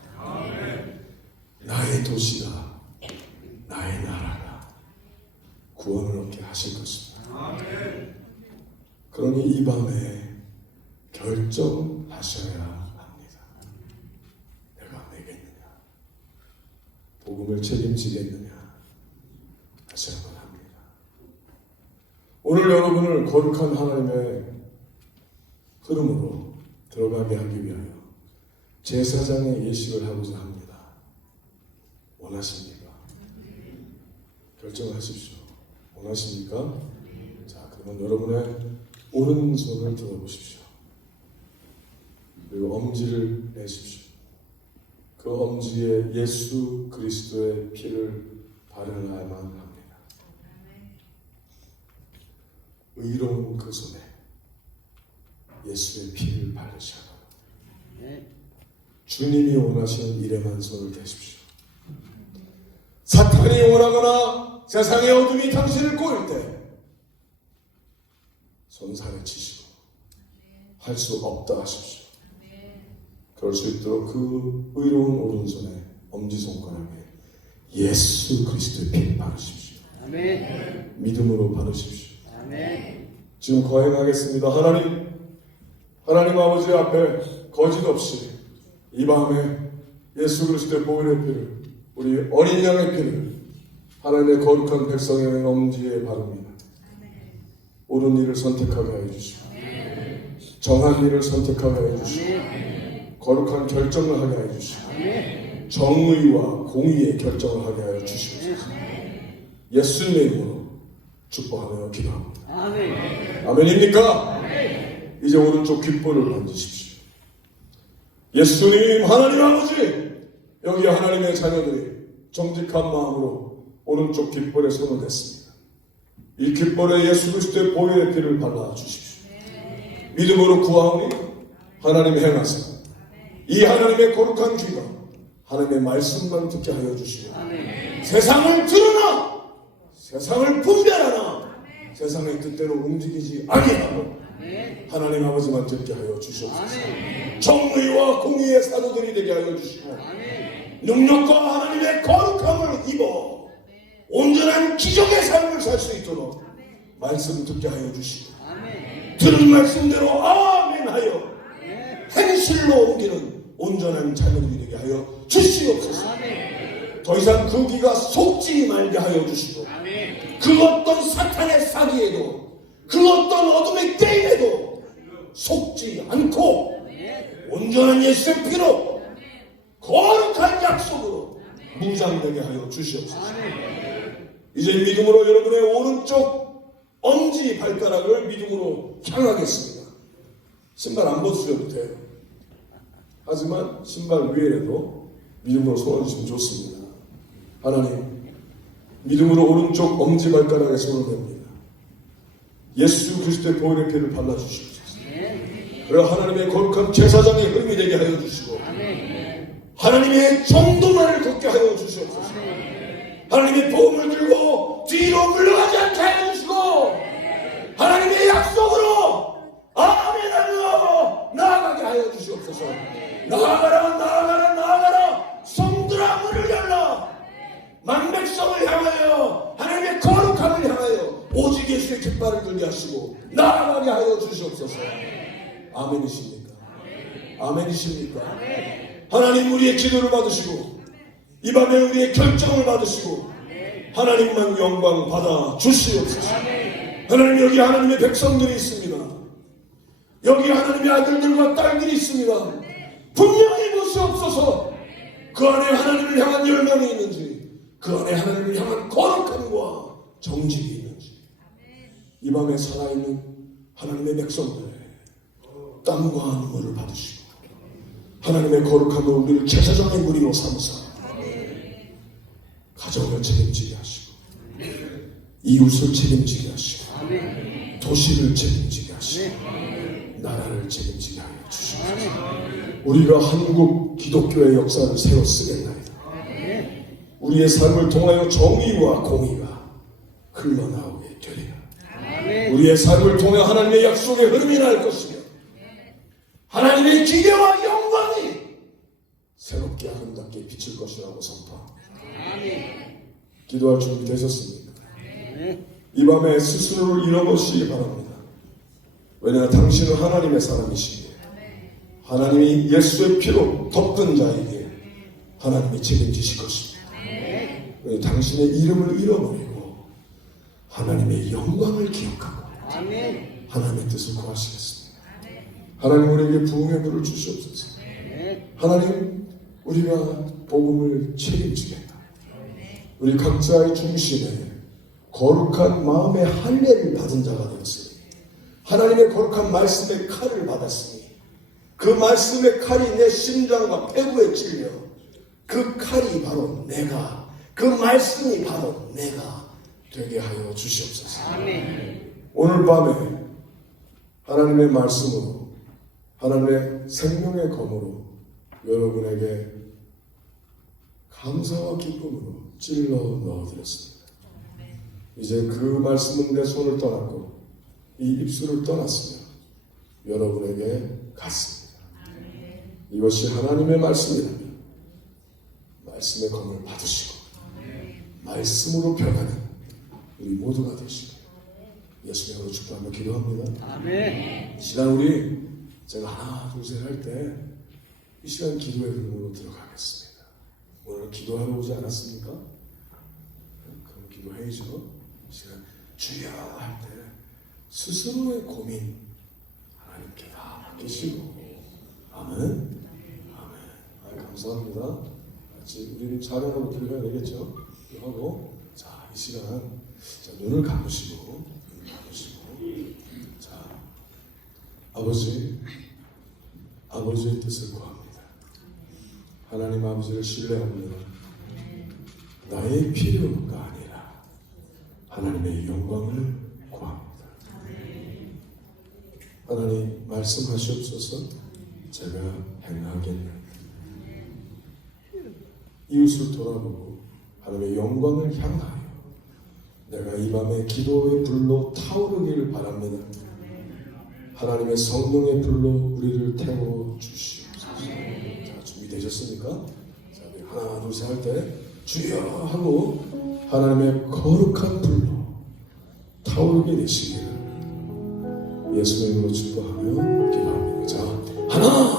나의 도시가 나의 나라가 구원을 얻게 하실 것입니다. 그러니 이 밤에 결정하셔야 합니다. 내가 내겠느냐, 복음을 책임지겠느냐 하셔야만 합니다. 오늘 오늘 여러분을 거룩한 하나님의 흐름으로 들어가게 하기 위하여 제사장의 예식을 하고자 합니다. 원하십니까? 결정하십시오. 원하십니까? 자, 그러면 여러분의 오른손을 들어보십시오. 그리고 엄지를 내십시오. 그 엄지에 예수 그리스도의 피를 바르야만 합니다. 의로운 그 손에 예수의 피를 바르시고 주님이 원하시는 일에만 손을 대십시오. 사탄이 원하거나 세상의 어둠이 당신을 꼬일 때 손살에 치시고 할 수 없다 하십시오. 그럴 수 있도록 그 의로운 오른손에 엄지손가락에 예수 그리스도의 피를 바르십시오. 아멘. 믿음으로 바르십시오. 아멘. 지금 거행하겠습니다. 하나님 아버지 앞에 거짓 없이 이 밤에 예수 그리스도의 보혈의 피를, 우리 어린 양의 피를 하나님의 거룩한 백성의 엄지에 바릅니다. 옳은 일을 선택하게 하여 주시고 정한 일을 선택하게 하여 주시고 거룩한 결정을 하게 하여 주시고 정의와 공의의 결정을 하게 하여 주시옵소서. 예수님의 이름으로 축복하며 기도합니다. 아멘. 아멘입니까? 이제 오른쪽 귓볼을 만지십시오. 예수님, 하나님 아버지, 여기 하나님의 자녀들이 정직한 마음으로 오른쪽 귓볼에 손을 댔습니다. 이 귓볼에 예수 그리스도의 보혈의 피를 발라주십시오. 믿음으로 구하오니 하나님 행하사 이 하나님의 거룩한 귀가 하나님의 말씀만 듣게 하여 주시고 세상을 드러나 세상을 분별하나 세상의 뜻대로 움직이지 아니하고 하나님 아버지만 듣게 하여 주시옵소서. 정의와 공의의 사도들이 되게 하여 주시고 능력과 하나님의 거룩함을 입어 온전한 기적의 삶을 살 수 있도록 말씀 듣게 하여 주시고 들은 말씀대로 아멘 하여 행실로 옮기는 온전한 자녀들이 되게 하여 주시옵소서. 더 이상 그 귀가 속지 말게 하여 주시고 그 어떤 사탄의 사기에도 그 어떤 어둠의 게임에도 속지 않고 온전한 예수의 피로 거룩한 약속으로 무장되게 하여 주시옵소서. 이제 믿음으로 여러분의 오른쪽 엄지 발가락을 믿음으로 향하겠습니다. 신발 안 벗으셔도 돼요. 하지만 신발 위에라도 믿음으로 손을 주시면 좋습니다. 하나님, 믿음으로 오른쪽 엄지 발가락에 손을 댑니다. 예수 그리스도의 보혈의 피를 발라주시옵소서. 그리고 하나님의 거룩한 제사장의 흐름이 되게 하여 주시고 하나님의 정도만을 걷게 하여 주시옵소서. 하나님의 복음을 들고 뒤로 물러가지 않게 하여 주시고 하나님의 약속으로 아멘하며 나아가게 하여 주시옵소서. 나아가라 성들아 문을 열라. 만백성을 향하여 하나님의 거룩함을 향하여 오직 예수의 깃발을 들게 하시고 나아가게 하여 주시옵소서. 아멘이십니까? 아멘이십니까? 하나님 우리의 기도를 받으시고 이 밤에 우리의 결정을 받으시고 하나님만 영광 받아 주시옵소서. 하나님, 여기 하나님의 백성들이 있습니다. 여기 하나님의 아들들과 딸들이 있습니다. 분명히 보시옵소서. 그 안에 하나님을 향한 열망이 있는지 그 안에 하나님을 향한 거룩함과 정직이 있는지 이 밤에 살아있는 하나님의 백성들의 땀과 눈물을 받으시고 하나님의 거룩함을 우리를 제사장의 무리로 삼으사 가정을 책임지게 하시고 이웃을 책임지게 하시고 도시를 책임지게 하시고 나라를 책임지게 하여 주시옵소서. 우리가 한국 기독교의 역사를 새로 쓰겠나이다. 우리의 삶을 통하여 정의와 공의가 흘러나오게 되리라. 우리의 삶을 통해 하나님의 약속의 흐름이 날 것이며 하나님의 기계와 영광이 새롭게 아름답게 비칠 것이라고 선포합니다. 기도할 준비 되셨습니까? 이 밤에 스스로를 잃어보시기 바랍니다. 왜냐하면 당신은 하나님의 사람이시기에 하나님이 예수의 피로 덮은 자에게 하나님이 책임지실 것입니다. 당신의 이름을 잃어버리고 하나님의 영광을 기억하고 아멘. 하나님의 뜻을 구하시겠습니다. 하나님 우리에게 부흥의 불을 주시옵소서. 하나님 우리가 복음을 책임지겠다. 우리 각자의 중심에 거룩한 마음의 할례를 받은 자가 되었으니 하나님의 거룩한 말씀의 칼을 받았으니 그 말씀의 칼이 내 심장과 폐부에 찔려 그 칼이 바로 내가, 그 말씀이 바로 내가 되게 하여 주시옵소서. 아멘. 오늘 밤에 하나님의 말씀으로, 하나님의 생명의 검으로 여러분에게 감사와 기쁨으로 찔러 넣어드렸습니다. 이제 그 말씀은 내 손을 떠났고 이 입술을 떠났으며 여러분에게 갔습니다. 이것이 하나님의 말씀이라면 말씀의 검을 받으시고 말씀으로 변하는 우리 모두가 되시고 예수님으로 축복하며 기도합니다. 아멘. 이 시간 우리 제가 하나 둘 셋 할 때 이 시간 기도의 흐름으로 들어가겠습니다. 오늘 기도하러 오지 않았습니까? 그럼 기도해야죠. 이 시간 주여 할 때 스스로의 고민 하나님께 다 맡기시고 아멘. 아멘. 감사합니다. 같이 우리 자녀로 들어가야 되겠죠? 하고 자, 이 시간 자, 눈을 감으시고 자, 아버지의 뜻을 구합니다. 하나님 아버지를 신뢰합니다. 나의 필요가 아니라 하나님의 영광을 구합니다. 하나님 말씀하시옵소서. 제가 행하겠나이다. 이웃을 돌아보고 하나님의 영광을 향하여 내가 이 밤에 기도의 불로 타오르기를 바랍니다. 하나님의 성령의 불로 우리를 태워 주시옵소서. 자, 준비되셨습니까? 자, 우리 하나 둘 셋 할 때 주여 하고 하나님의 거룩한 불로 타오르게 되시기를 예수님으로 축복하며 기도합니다. 자, 하나